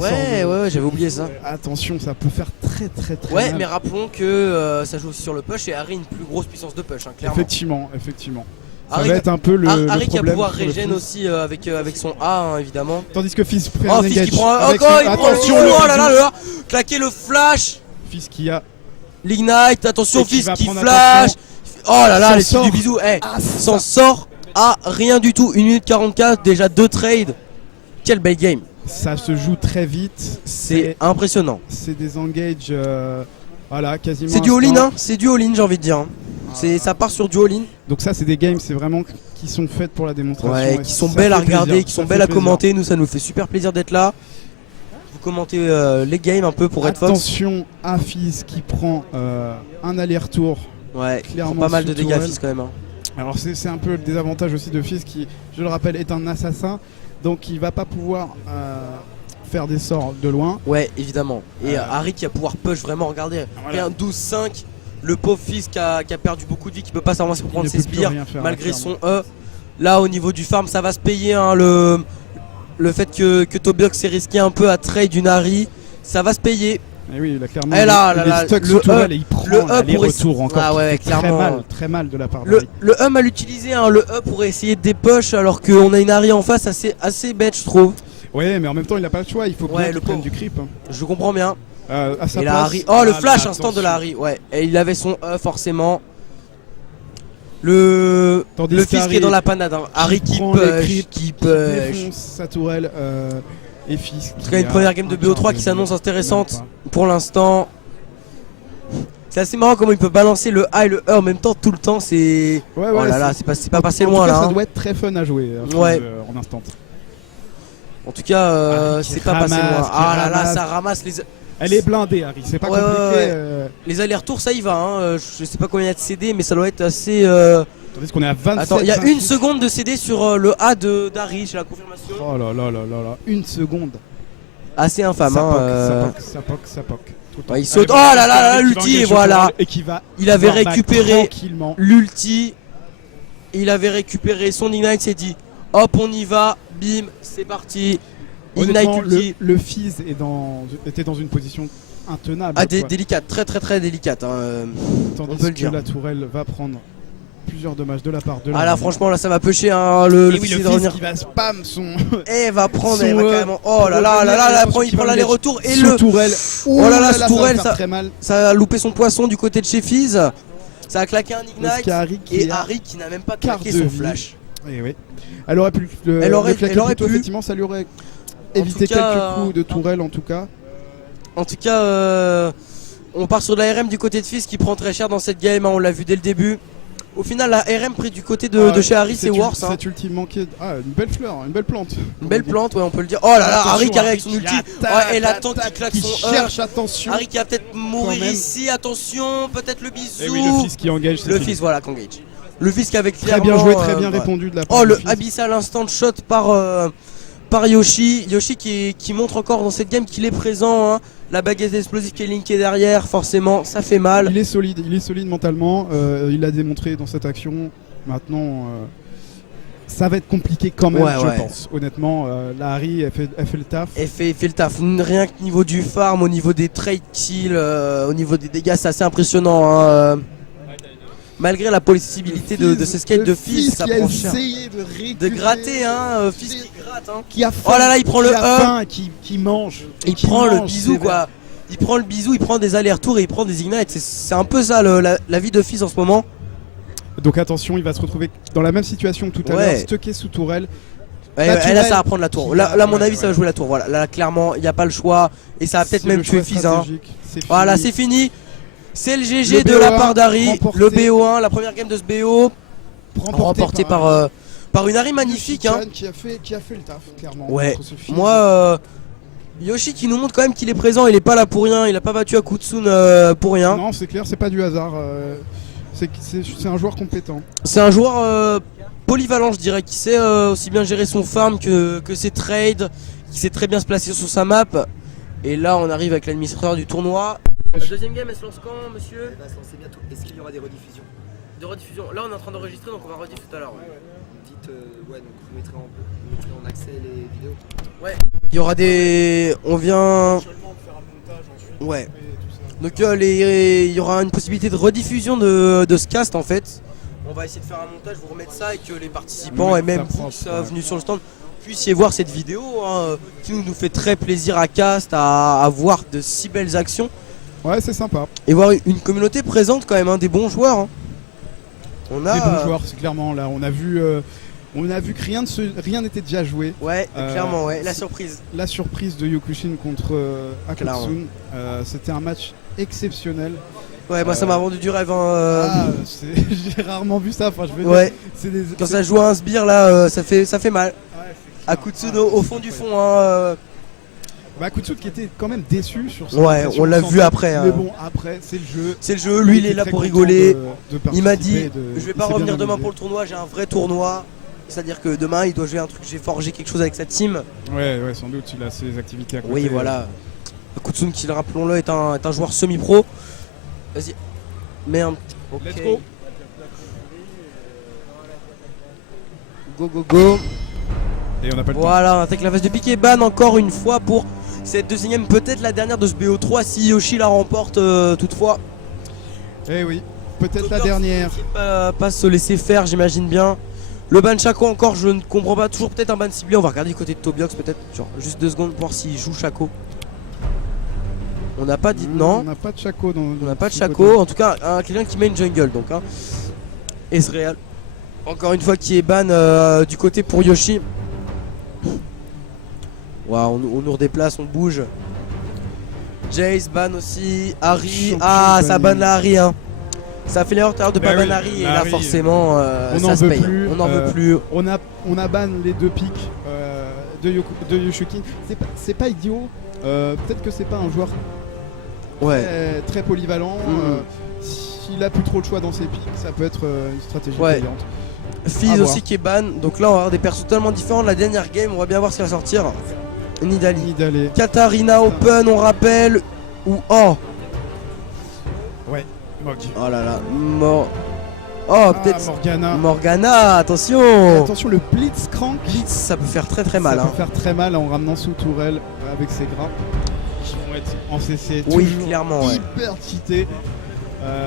Ouais, j'avais oublié ça. Attention, ça peut faire très très très Ouais, mal. mais rappelons que ça joue aussi sur le push et Harry une plus grosse puissance de push, hein, clairement. Effectivement. Ça Harry, va être un peu le Harry qui a problème pouvoir pour le régène Fizz. aussi avec son A, hein, évidemment. Tandis que Fizz prend Oh, un Fizz engage qui prend avec encore, son- il prend Attention, le le oh là là bisou. là, claquer le flash, Fizz qui a l'ignite, attention Et qui Fizz va qui prendre flash. Oh là là, S'en les trucs sort. du bisou, s'en sort à rien du tout, 1 minute 44, déjà 2 trades. Quelle belle game, ça se joue très vite. c'est impressionnant. C'est des engages voilà, quasiment C'est du all-in, instant. hein, c'est du all-in, j'ai envie de dire. Hein. Ça part sur du all-in. Donc ça c'est des games, c'est vraiment qui sont faites pour la démonstration. Ouais, et qui sont ça belles à fait regarder, plaisir, qui ça sont fait belles à plaisir. commenter. Nous, ça nous fait super plaisir d'être là. Vous commentez les games un peu pour Red Fox. Attention à Fizz qui prend un aller-retour. Ouais, il prend clairement pas mal de sous dégâts tourelle. Fizz quand même. Hein. Alors c'est un peu le désavantage aussi de Fizz qui, je le rappelle, est un assassin, donc il va pas pouvoir faire des sorts de loin. Ouais, évidemment. Et Harry qui va pouvoir push vraiment, regardez, Voilà. un 12-5, le pauvre Fizz qui a perdu beaucoup de vie, qui peut pas s'avancer pour prendre ne ses peut plus sbires rien faire, malgré clairement. son E. Là au niveau du farm ça va se payer hein, le fait que Tobyok s'est risqué un peu à trade une Harry, ça va se payer. Et oui, il a clairement Et là, il est là, stuck le sous tourelle E- et il prend le E les pour retours encore. Ah qui ouais, fait clairement. très mal de la part d'Harry. Le E mal utilisé, hein, le E pour essayer de dépush alors qu'on a une Harry en face assez bête je trouve. Ouais, mais en même temps, il a pas le choix, il faut Ouais, bien le qu'il prenne pauvre. du creep. Je comprends bien. À sa Et la place, Harry. Oh le ah, flash là, instant de la attention. Harry, ouais. Et il avait son E forcément. Le Tandis Fizz qui est qu'Harry dans la panade, hein. Harry qui prend les push, creeps, qui qui push. défonce sa tourelle et Fizz. En tout cas, une première game de BO3 qui s'annonce intéressante pour l'instant. C'est assez marrant comment il peut balancer le A et le E en même temps tout le temps. C'est. Ouais, Oh ouais, là là, c'est pas passé loin là. Ça hein. doit être très fun à jouer Ouais. en instant. En tout cas, qui c'est pas passé ramasse, loin. qui Ah là là, ramasse. ça ramasse les. Elle est blindée, Harry, c'est pas Ouais, compliqué. ouais. Les allers-retours, ça y va. Hein. Je sais pas combien il y a de CD, mais ça doit être assez. Tandis qu'on est à 27. Attends, il y a 28. une seconde de CD sur le A d'Harry, j'ai la confirmation. Oh là là là là là, une seconde. Assez infâme. Ça hein, poque, ça poque. Tout le temps. Ouais, il saute. Allez, Oh là là là, qui va l'ulti, engager et sur voilà. tourelle Et qui va Il avait pouvoir back récupéré tranquillement. l'ulti. Il avait récupéré son Ignite, s'est dit hop, on y va, bim, c'est parti. Ignite Honnêtement, ulti. le Fizz était dans une position intenable. Ah, quoi. délicate, très délicate. Hein. Tandis on peut le que dire. la tourelle va prendre plusieurs dommages de la part de Ah là, franchement, là, ça va pusher. Hein, le Et oui, Fizz le va Fizz revenir. qui va spam son. Et va prendre, Son, elle va carrément. Oh là là là là, là, il prend l'aller-retour et sous le. tourelle. Oh là là, ça ce va tourelle, faire très mal. ça a loupé son poisson du côté de chez Fizz. Ça a claqué un Parce qu'il y a Ignite. Harry qui Et a Harry qui n'a même pas quart claqué de son vie. flash. Eh oui. Elle aurait pu Elle aurait- le claquer elle aurait plus tôt, pu. effectivement, ça lui aurait évité tout cas, quelques coups de tourelle en tout cas. En tout cas, on part sur de la RM du côté de Fizz qui prend très cher dans cette game, hein, on l'a vu dès le début. Au final, la RM pris du côté de chez Harry, c'est worse. Hein. Cette ultime manquée. Ah, une belle fleur, une belle plante. Une belle plante, ouais, on peut le dire. Oh là là, Attention, Harry qui arrive avec son qui ulti. attaque, Ouais, et l'attend qui attaque, claque qui son E. cherche, attention. Harry qui va peut-être mourir même. ici, attention, peut-être le bisou. Et oui, le Fizz qui engage. c'est Le fini. Fizz, voilà, qu'engage. Le Fizz qui avait Très clairement. bien joué, très bien ouais. répondu de la part Oh, du le Fizz. abyssal instant shot par Yoshi. Yoshi qui montre encore dans cette game qu'il est présent. Hein. La baguette explosive qui est linkée derrière, forcément, ça fait mal. Il est solide mentalement. Il l'a démontré dans cette action. Maintenant, ça va être compliqué quand même, Ouais, je ouais. pense. Honnêtement, la Harry, elle fait le taf. Elle fait le taf, rien que niveau du farm, au niveau des trade kills, au niveau des dégâts, c'est assez impressionnant. Hein. Malgré la possibilité de ce skate de Fizz, ça qui a prend cher. essayé de récupérer, Gratter, hein, Fizz qui gratte. Hein. qui a faim, Oh là là, il prend qui le a E. faim, qui mange. et Il qui prend le mange, bisou, c'est quoi. Il prend le bisou, il prend des allers-retours et il prend des ignites. C'est un peu ça la vie de Fizz en ce moment. Donc attention, il va se retrouver dans la même situation que tout à Ouais. l'heure, stocké sous tourelle. Et La là, tourelle ça va prendre la tour. qui Là, va- à mon avis, ça va jouer la tour. Voilà, là, clairement, il n'y a pas le choix. Et ça va peut-être C'est même le tuer choix Fizz. Hein. stratégique, c'est Voilà, fini. c'est fini. C'est le GG Le de la BO1 part d'Harry. remporté. Le BO1, la première game de ce BO. Remporté par par une Harry magnifique. Hein. Yoshi-chan qui a fait le taf, clairement. Ouais, contre ce Fizz. moi, Yoshi qui nous montre quand même qu'il est présent. Il est pas là pour rien. Il a pas battu Akutsun pour rien. Non, c'est clair, c'est pas du hasard. C'est un joueur compétent. C'est un joueur polyvalent, je dirais, qui sait aussi bien gérer son farm que ses trades, qui sait très bien se placer sur sa map. Et là, on arrive avec l'administrateur du tournoi. La deuxième game, elle se lance quand, monsieur? Elle va se lancer bientôt. Est-ce qu'il y aura des rediffusions? De rediffusion. Là, on est en train d'enregistrer, donc on va rediff tout à l'heure. Vous dites, ouais, donc vous mettrez en accès les vidéos. Il y aura des. On vient. Ouais. Donc il y aura une possibilité de rediffusion de ce cast en fait. On va essayer de faire un montage, vous remettre ça et que les participants Ouais, et même ça vous propre, ouais. venus sur le stand puissiez voir cette vidéo hein, qui nous fait très plaisir à cast, à voir de si belles actions Ouais, c'est sympa. et voir une communauté présente quand même, hein, des bons joueurs. Hein. On a Des bons joueurs, c'est clairement là. On a vu que rien n'était déjà joué. Ouais, Euh, clairement, ouais. La surprise. La surprise de Yokushin contre Clairement. Akutsun, c'était un match exceptionnel. Ouais, moi ça m'a vendu du rêve. Hein, Ah, j'ai rarement vu ça. Enfin, je veux ouais. dire, c'est des. Quand ça joue à un sbire là, ça fait mal. Ouais, c'est clair. Akutsun au fond du fond. Hein, Bah Kutsu qui était quand même déçu sur son Ouais, impression on l'a de vu santé. après, Mais hein. bon, après, c'est le jeu. C'est le jeu, lui il est était là très pour content rigoler. de Il m'a dit, participer, je vais il pas s'est revenir bien demain amusé. pour le tournoi, j'ai un vrai tournoi. C'est-à-dire que demain il doit jouer un truc, j'ai forgé quelque chose avec sa team. Ouais, sans doute, il a ses activités à côté. Oui, voilà. Kutsun, qui rappelons-le, est un joueur semi-pro. Vas-y. Merde. Ok. Let's go. Go, go, go. Et on n'a pas le temps. Voilà, on attaque la phase de piqué. Ban encore une fois pour cette deuxième, peut-être la dernière de ce BO3 si Yoshi la remporte toutefois. Eh oui, peut-être la dernière. Pas se laisser faire, j'imagine bien. Le ban Chaco encore, je ne comprends pas. Toujours peut-être un ban ciblé. On va regarder du côté de Tobiox peut-être. Genre, juste 2 secondes pour voir s'il joue Chaco. On n'a pas dit non. On n'a pas de Chaco dans. On n'a pas de son Chaco. côté. En tout cas, quelqu'un qui met une jungle donc. Hein. Ezreal. Encore une fois qui est ban du côté pour Yoshi. Waouh, on nous redéplace, on bouge. Jace ban aussi. Harry. Champion Ah, ça banni. ban la Harry. Hein. Ça a fait l'erreur tout à l'heure de Bah pas oui, ban Harry. Et la là, Harry, forcément, on ça n'en se veut paye. plus. On n'en veut plus. On a ban les 2 pics de Yoshukin. C'est pas idiot. Peut-être que c'est pas un joueur Ouais. très polyvalent. Mhm. S'il a plus trop de choix dans ses pics, ça peut être une stratégie Ouais. payante. Fizz À aussi voir. qui est ban. Donc là, on va avoir des persos totalement différents. La dernière game, on va bien voir ce qui va sortir. Nidali. Nidalé. Katarina Open, on rappelle. Ou oh. Ouais. Mog. Oh là là. Oh, Ah, peut-être. Morgana. Morgana, attention. Attention, le Blitzcrank. Blitz, ça peut faire très très mal. Ça Hein. peut faire très mal en ramenant sous tourelle avec ses grappes qui vont être en CC. Oui, toujours clairement, ouais. hyper cheaté.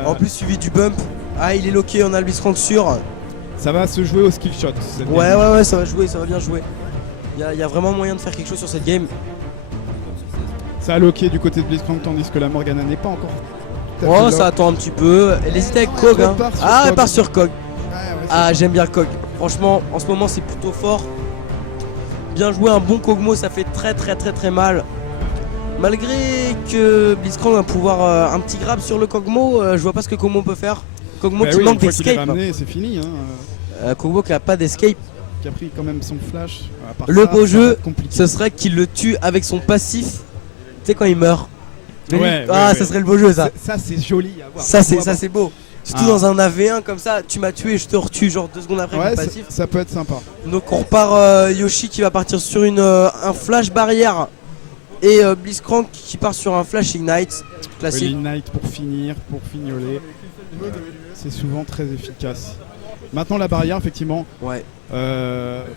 En plus, suivi du bump. Ah, il est loqué, on a le Blitzcrank sûr. Ça va se jouer au skill shot. cette Ouais, game. ouais, ça va jouer, ça va bien jouer. Il y a vraiment moyen de faire quelque chose sur cette game. Ça a loqué du côté de Blitzcrank tandis que la Morgana n'est pas encore. tout à fait Oh, là. ça attend un petit peu. Elle hésite avec elle Kog. Hein. repart sur Ah, elle Kog. part sur Kog. Ouais, Ah, j'aime bien le Kog. Franchement, en ce moment, c'est plutôt fort. Bien joué, un bon Kog'Maw, ça fait très très très très mal. Malgré que Blitzcrank va pouvoir un petit grab sur le Kog'Maw, je vois pas ce que Kog'Maw peut faire. Kog'Maw Bah qui oui, manque une fois qu'il est d'escape. ramené, c'est fini. Hein. Kog'Maw qui a pas d'escape. Qui a pris quand même son flash. À part Le ça, beau ça va jeu, être compliqué. ce serait qu'il le tue avec son passif. Tu sais quand il meurt. Ouais, Ah, ouais, ça ouais. serait le beau jeu ça. Ça c'est joli à voir. Ça Faut c'est beau. Surtout Ah. dans un AV1 comme ça, tu m'as tué, je te retue genre 2 secondes après Ouais, avec ça, mon passif. ça peut être sympa. Donc on repart Yoshi qui va partir sur un flash barrière et Blitzcrank qui part sur un flash ignite classique. Holy Knight pour finir, pour fignoler. C'est souvent très efficace. Maintenant la barrière effectivement. Ouais,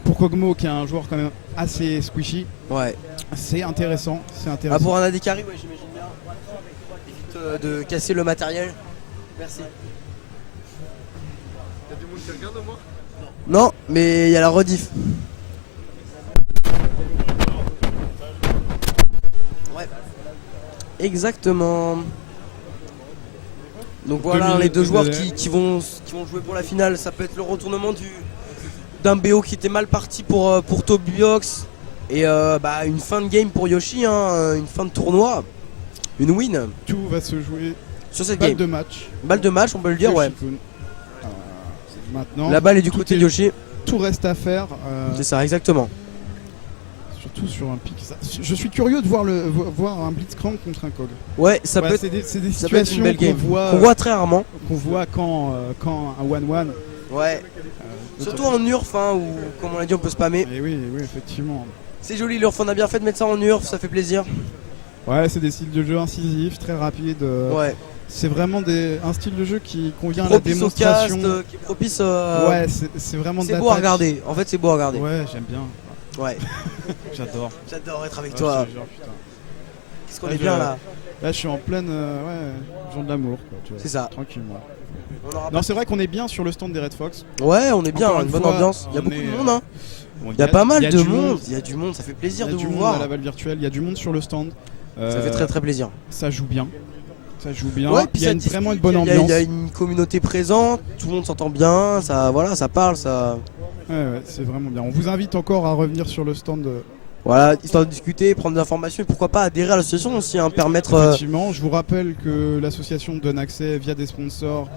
Pour Kog'Maw qui est un joueur quand même assez squishy, ouais. c'est intéressant. C'est Ah, intéressant. pour un AD carry, ouais, j'imagine bien. Évite de casser le matériel. Merci. Y'a du monde qui regarde au moins? Non, mais il y a la rediff. Ouais. Exactement. Donc voilà, 2 les minutes deux de joueurs délai. qui vont jouer pour la finale. Ça peut être le retournement d'un BO qui était mal parti pour Tobiox. Et une fin de game pour Yoshi, hein, une fin de tournoi. Une win Tout va se jouer. sur cette Balle game. de match. Balle de match, on peut le dire, ouais. Yoshi-kun. Maintenant, La balle est du tout côté de Yoshi. tout reste à faire. C'est ça, exactement. Surtout sur un pic. Je suis curieux de voir un Blitzcrank contre un Kog. Ouais, ça Ouais, peut être, c'est des ça peut être situations une belle qu'on game. voit, Qu'on voit très rarement. quand un 1-1. Ouais. Surtout en URF, hein, où comme on l'a dit, on peut spammer. Et oui, effectivement. C'est joli l'URF, on a bien fait de mettre ça en URF, ça fait plaisir. Ouais, c'est des styles de jeu incisifs, très rapides. Ouais. C'est vraiment un style de jeu qui convient à la Propice au cast, démonstration. qui est propice. Ouais, c'est vraiment de c'est la beau à tâche. regarder. En fait, c'est beau à regarder. Ouais, j'aime bien. Ouais. J'adore. J'adore être avec Ouais, toi. je te jure, putain. Qu'est-ce qu'on Là, est bien là. Là, je suis en pleine jour de l'amour. Quoi, tu vois, C'est ça. Tranquillement. On aura Non, c'est vrai qu'on est bien sur le stand des Red Fox. pas- Ouais, on est bien, Encore une une bonne fois, ambiance. Il y a on beaucoup est, de monde, hein. Bon, Il y a pas mal il y a de du monde. Il y a du monde, ça fait plaisir Il y de a du vous monde voir. à la balle virtuelle, il y a du monde sur le stand. Ça fait très très plaisir. Ça joue bien. Ça joue bien. Ouais, il puis y a ça discute, vraiment une bonne il y a- ambiance. Il y a une communauté présente, tout le monde s'entend bien, ça, voilà, ça parle, ça. Ouais, c'est vraiment bien. On vous invite encore à revenir sur le stand. Voilà, histoire de discuter, prendre des informations et pourquoi pas adhérer à l'association aussi, hein, permettre. Effectivement, je vous rappelle que l'association donne accès via des sponsors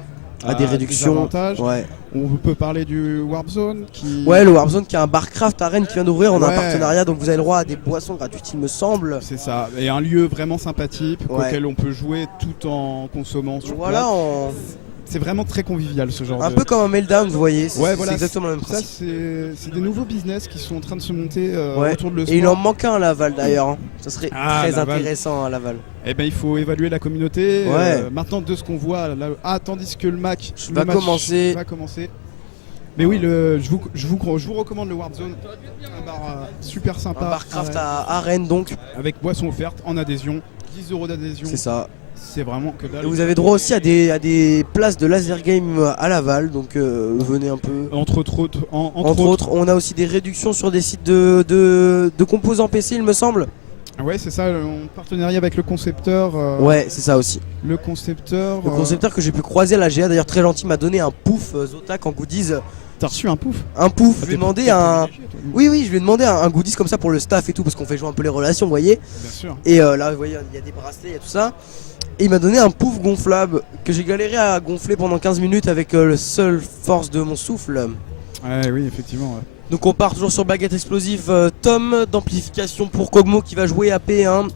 à des réductions. avantages. Ouais. On peut parler du Warp Zone qui. Ouais, le Warzone qui a un barcraft à Rennes qui vient d'ouvrir, on a un Ouais. partenariat, donc vous avez le droit à des boissons gratuites, il me semble. C'est ça, et un lieu vraiment sympathique Ouais. auquel on peut jouer tout en consommant sur Voilà, place. en- C'est vraiment très convivial ce genre un de. peu comme un Meltdown, vous voyez, c'est Ouais, voilà, c'est exactement le même Ça, principe. c'est des nouveaux business qui sont en train de se monter Ouais. autour de le Et il en sport. manque un à Laval d'ailleurs, hein. Ça serait Ah, très Laval. intéressant à Laval. Eh ben, il faut évaluer la communauté. Ouais. Maintenant, de ce qu'on voit, là, tandis que le match Va commencer. va commencer. Mais oui, je vous recommande le Warp Zone. Un bar super Un sympa. barcraft à Rennes donc, Avec boisson offerte en adhésion. 10 € d'adhésion. c'est ça. C'est vraiment que dalle. Et vous avez droit aussi à des places de laser game à Laval, donc venez un peu. Entre autres, Entre autres, on a aussi des réductions sur des sites de composants PC, il me semble. Ouais, c'est ça, en partenariat avec le concepteur. Ouais, c'est ça aussi. Le concepteur. Le concepteur que j'ai pu croiser à la GA, d'ailleurs très gentil, m'a donné un pouf Zotac en goodies. T'as reçu un pouf? Un pouf, Ah, je lui ai t'es demandé pas un. obligé, toi. Oui, je lui ai demandé un goodies comme ça pour le staff et tout, parce qu'on fait jouer un peu les relations, vous voyez. Bien sûr. Et là, vous voyez, il y a des bracelets, il y a tout ça. Et il m'a donné un pouf gonflable que j'ai galéré à gonfler pendant 15 minutes avec le seul force de mon souffle. Ouais, oui, effectivement. Ouais. Donc on part toujours sur baguette explosive Tom d'amplification pour Kogmo qui va jouer AP1.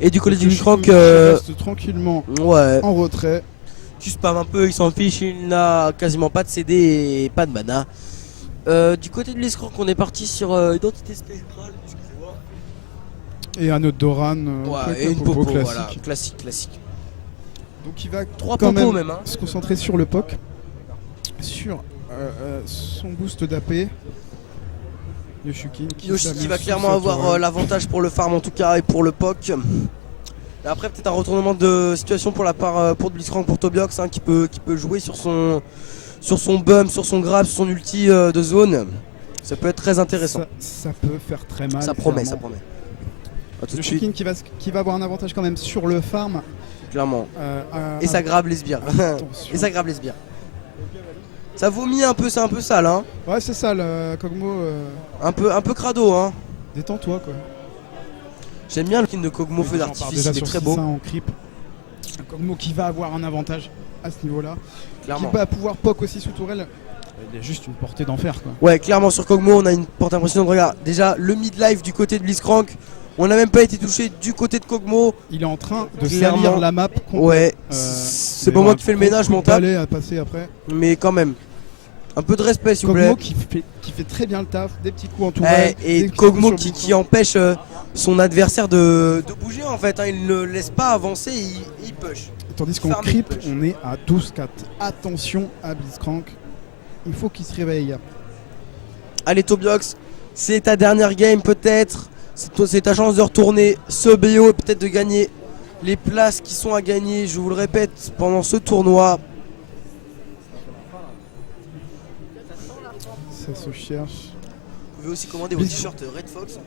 Et du côté du Crank, Qui reste tranquillement ouais, en retrait. tu spam un peu, il s'en fiche, il n'a quasiment pas de CD et pas de mana. Du côté de l'Escrank, on est parti sur identité spectrale. Excusez-moi. Et un autre Doran. Ouais, et une popo, classique. voilà, classique. Donc il va 3 quand popos même même, hein. se concentrer sur le POC. Sur son boost d'AP. Yoshukin Yoshi qui va s'amuse clairement sur sa avoir tourelle. l'avantage pour le farm en tout cas et pour le POC. Et après peut-être un retournement de situation pour la part pour Blitzcrank, pour Tobiox hein, qui peut jouer sur son bump, sur son grab, sur son ulti de zone. Ça peut être très intéressant. Ça peut faire très mal. Ça promet. clairement. A tout de suite, Yoshukin qui va avoir un avantage quand même sur le farm. clairement. à- Et ça grave les sbires. Attention. Et ça grave les sbires. Ça vomit un peu, c'est un peu sale hein. Ouais, c'est ça, le Kogmo. Un peu crado hein. Détends-toi quoi. J'aime bien le skin de Kogmo feu J'en parle d'artifice, déjà il est sur très beau. 6-1 en creep. Un Kogmo qui va avoir un avantage à ce niveau-là. Clairement. Qui va pouvoir poke aussi sous tourelle. Il y a juste une portée d'enfer quoi. Ouais, clairement sur Kogmo, on a une porte impressionnante. Regarde, déjà le mid-life du côté de Blitzcrank, on n'a même pas été touché du côté de Kogmo. Il est en train de Clairement. salir la map. Ouais, Euh, c'est il pas va moi avoir qui fais le un gros ménage, coup de mon tape, balai à passer après. mais quand même. Un peu de respect s'il vous plaît. Kogmo qui fait très bien le taf, des petits coups en tourelle. Et des petits Kogmo coups sur qui Blitzcrank. empêche son adversaire de bouger en fait, hein. Il ne le laisse pas avancer, il push. Tandis qu'en Farm creep, push. on est à 12-4. Attention à Blitzcrank. Il faut qu'il se réveille. Allez Tobiox, c'est ta dernière game peut-être. C'est ta chance de retourner ce BO et peut-être de gagner les places qui sont à gagner, je vous le répète, pendant ce tournoi. Ça se cherche. Vous pouvez aussi commander vos t-shirts Red Fox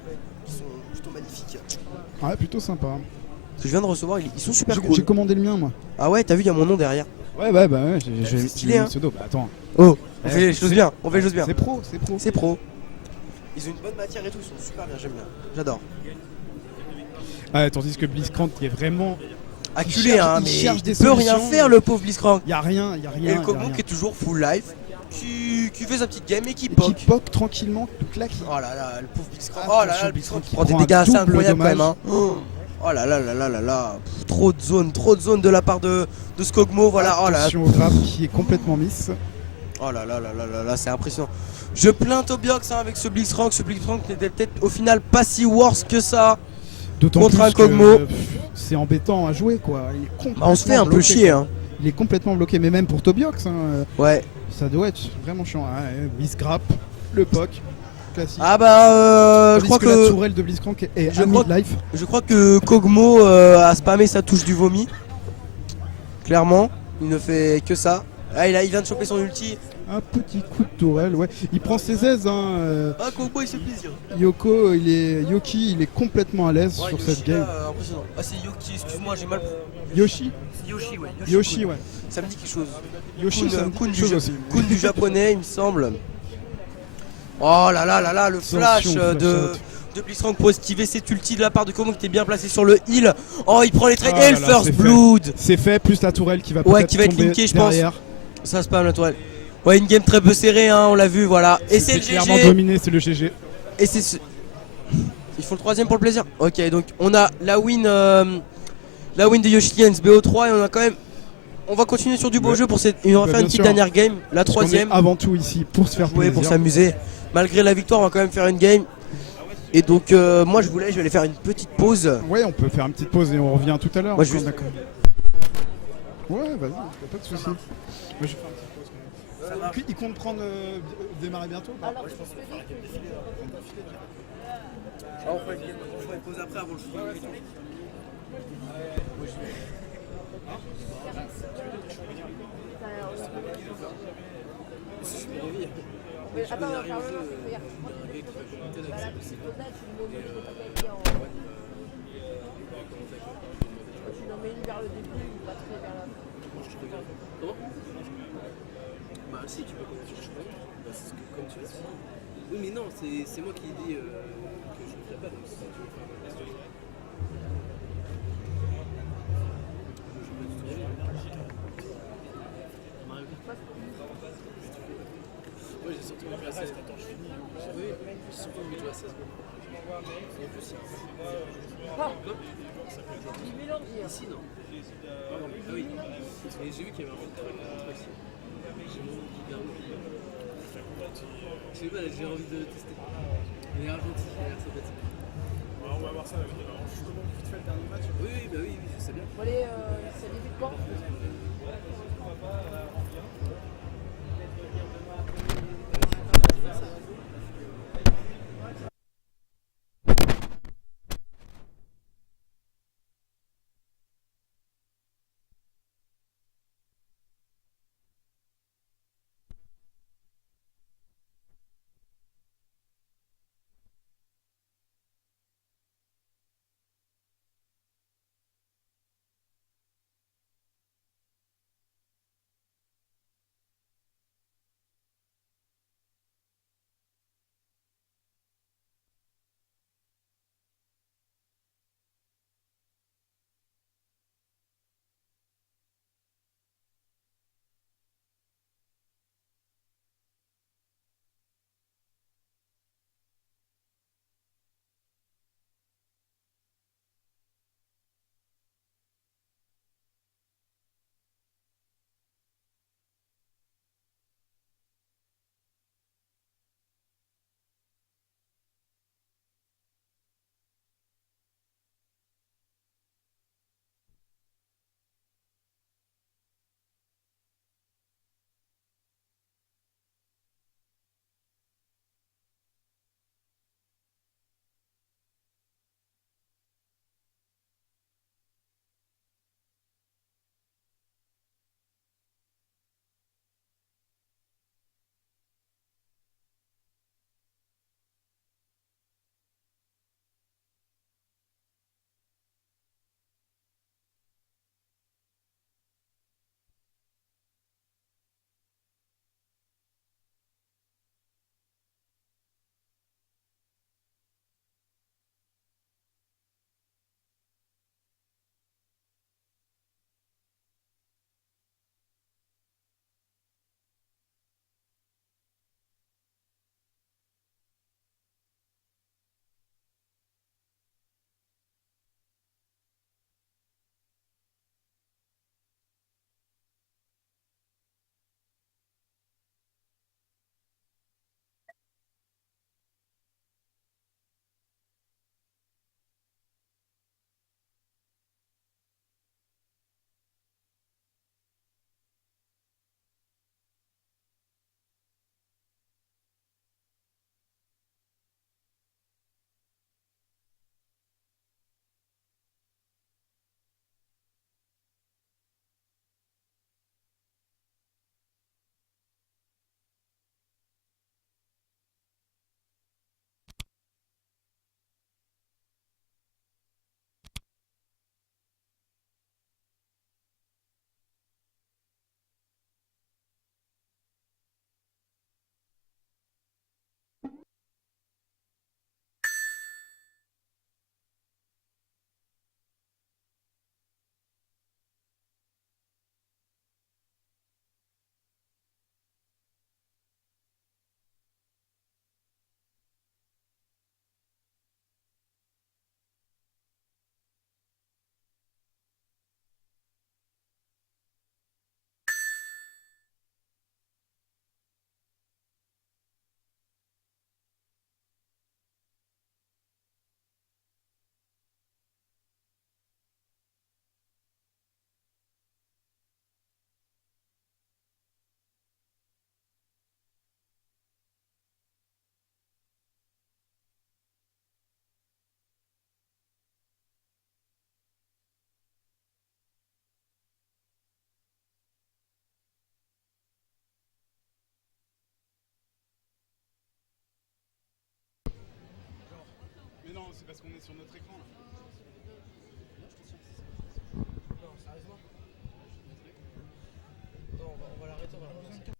qui sont plutôt magnifiques. Ouais, plutôt sympa. Que je viens de recevoir, ils sont super J'ai cool. commandé le mien moi. Ah ouais, t'as vu, il y a mon nom derrière. Ouais, bah ouais, j'ai c'est mis stylé, hein. mon pseudo. Bah attends. Oh, on Ouais, fait les choses c'est- bien, on fait les choses bien. C'est pro, c'est pro. C'est pro. Ils ont une bonne matière et tout, ils sont super bien, j'aime bien. J'adore. Ouais, tandis que Blitzcrank qui est vraiment. Acculé, cherche- hein, il mais cherche des il peut rien solutions. faire le pauvre Blitzcrank. Y a rien, y a rien. Et le y a Kogmo rien. qui est toujours full life, qui fait sa petite game et qui Et poke. qui poke tranquillement, claque. Oh là là, le pauvre Blitzcrank. Attention, Oh là là, le Blitzcrank Blitzcrank qui qui prend des prend un dégâts assez double incroyables quand même. dommage. Hein. Oh là là là là là là. Pff, trop de zones de la part de ce Kogmo. Voilà, oh là là. Attention au grab qui est complètement miss. Oh là là là là là là, c'est impressionnant. Je plains Tobiox hein, avec ce Blitzcrank. Ce Blitzcrank n'était peut-être au final pas si worse que ça. D'autant Contre plus un que, Kogmo. C'est embêtant à jouer quoi. Il est complètement Bah, on se fait un peu bloqué, chier. quoi. Hein. Il est complètement bloqué, mais même pour Tobiox, hein, Ouais. ça doit être vraiment chiant. Miss grab, le poke, classique. Ah bah, je Tandis crois que, que la tourelle de Blitzcrank est je à crois- mid-life. Je crois que Kogmo a spammé sa touche du vomi. Clairement, il ne fait que ça. Ah, il vient de choper son ulti. Un petit coup de tourelle, ouais. Il prend ses aises. Hein, Ah, Kogmo, il se fait plaisir. Yoki, il est complètement à l'aise Ouais, sur Yoshi, cette game. là, impressionnant. Ah, c'est Yoki, excuse-moi, j'ai mal. Yoshi, C'est Yoshi, ouais. Yoshi, ouais. Ça me dit quelque chose. Yoshi, Kun, ça me dit Kun quelque du chose jeu- aussi. Kun du japonais, il me semble. Oh là là là là, le flash Attention, de de Blitzcrank pour esquiver cet ulti de la part de Komo qui était bien placé sur le heal. Oh, il prend les trades Ah et là le là, first c'est fait. blood. C'est fait, plus la tourelle qui va Ouais, peut-être qui va être tomber linké, je pense. derrière. Ça spam la tourelle. Ouais, une game très peu serrée, hein, on l'a vu, voilà. Et c'est le clairement GG. dominé, c'est le GG. Et c'est ce... Ils font le troisième pour le plaisir. Ok, donc on a la win de Yoshi Hens BO3 et on a quand même... On va continuer sur du beau Ouais. jeu pour cette... On va Bah, faire bien une petite sûr. dernière game, la Parce qu'on est troisième. avant tout ici pour se faire Jouer, plaisir. pour s'amuser. Malgré la victoire, on va quand même faire une game. Et donc moi je vais aller faire une petite pause. Ouais, on peut faire une petite pause et on revient tout à l'heure. Moi, je- D'accord. Ouais, vas-y, y'a pas de soucis. Moi, je vais faire une petite pause quand même. Puis, il compte prendre démarrer bientôt ou pas? On fera une pause après avant le shoot. Bah si, tu peux commencer le choix. Bah, c'est ce que, comme tu veux. Oui mais non, c'est moi qui dis que je ne ferai pas, donc si tu veux faire ma question. Ouais, j'ai surtout envie de jouer à 16. Attends, je finis. Oui, j'ai surtout envie de jouer à 16. En plus, ici, non. Ah oui. Mais j'ai vu qu'il y avait un truc ici. J'ai mon garde. Je sais pas, j'ai envie de tester. Il est argentin, il a l'air sympathique. On va voir ça. Alors, justement, vite fait le dernier match. Oui, bah oui, je sais bien. Bon, allez, ça débute quand parce qu'on est sur notre écran là. Non, sérieusement. Non, on va l'arrêter, on va la relancer.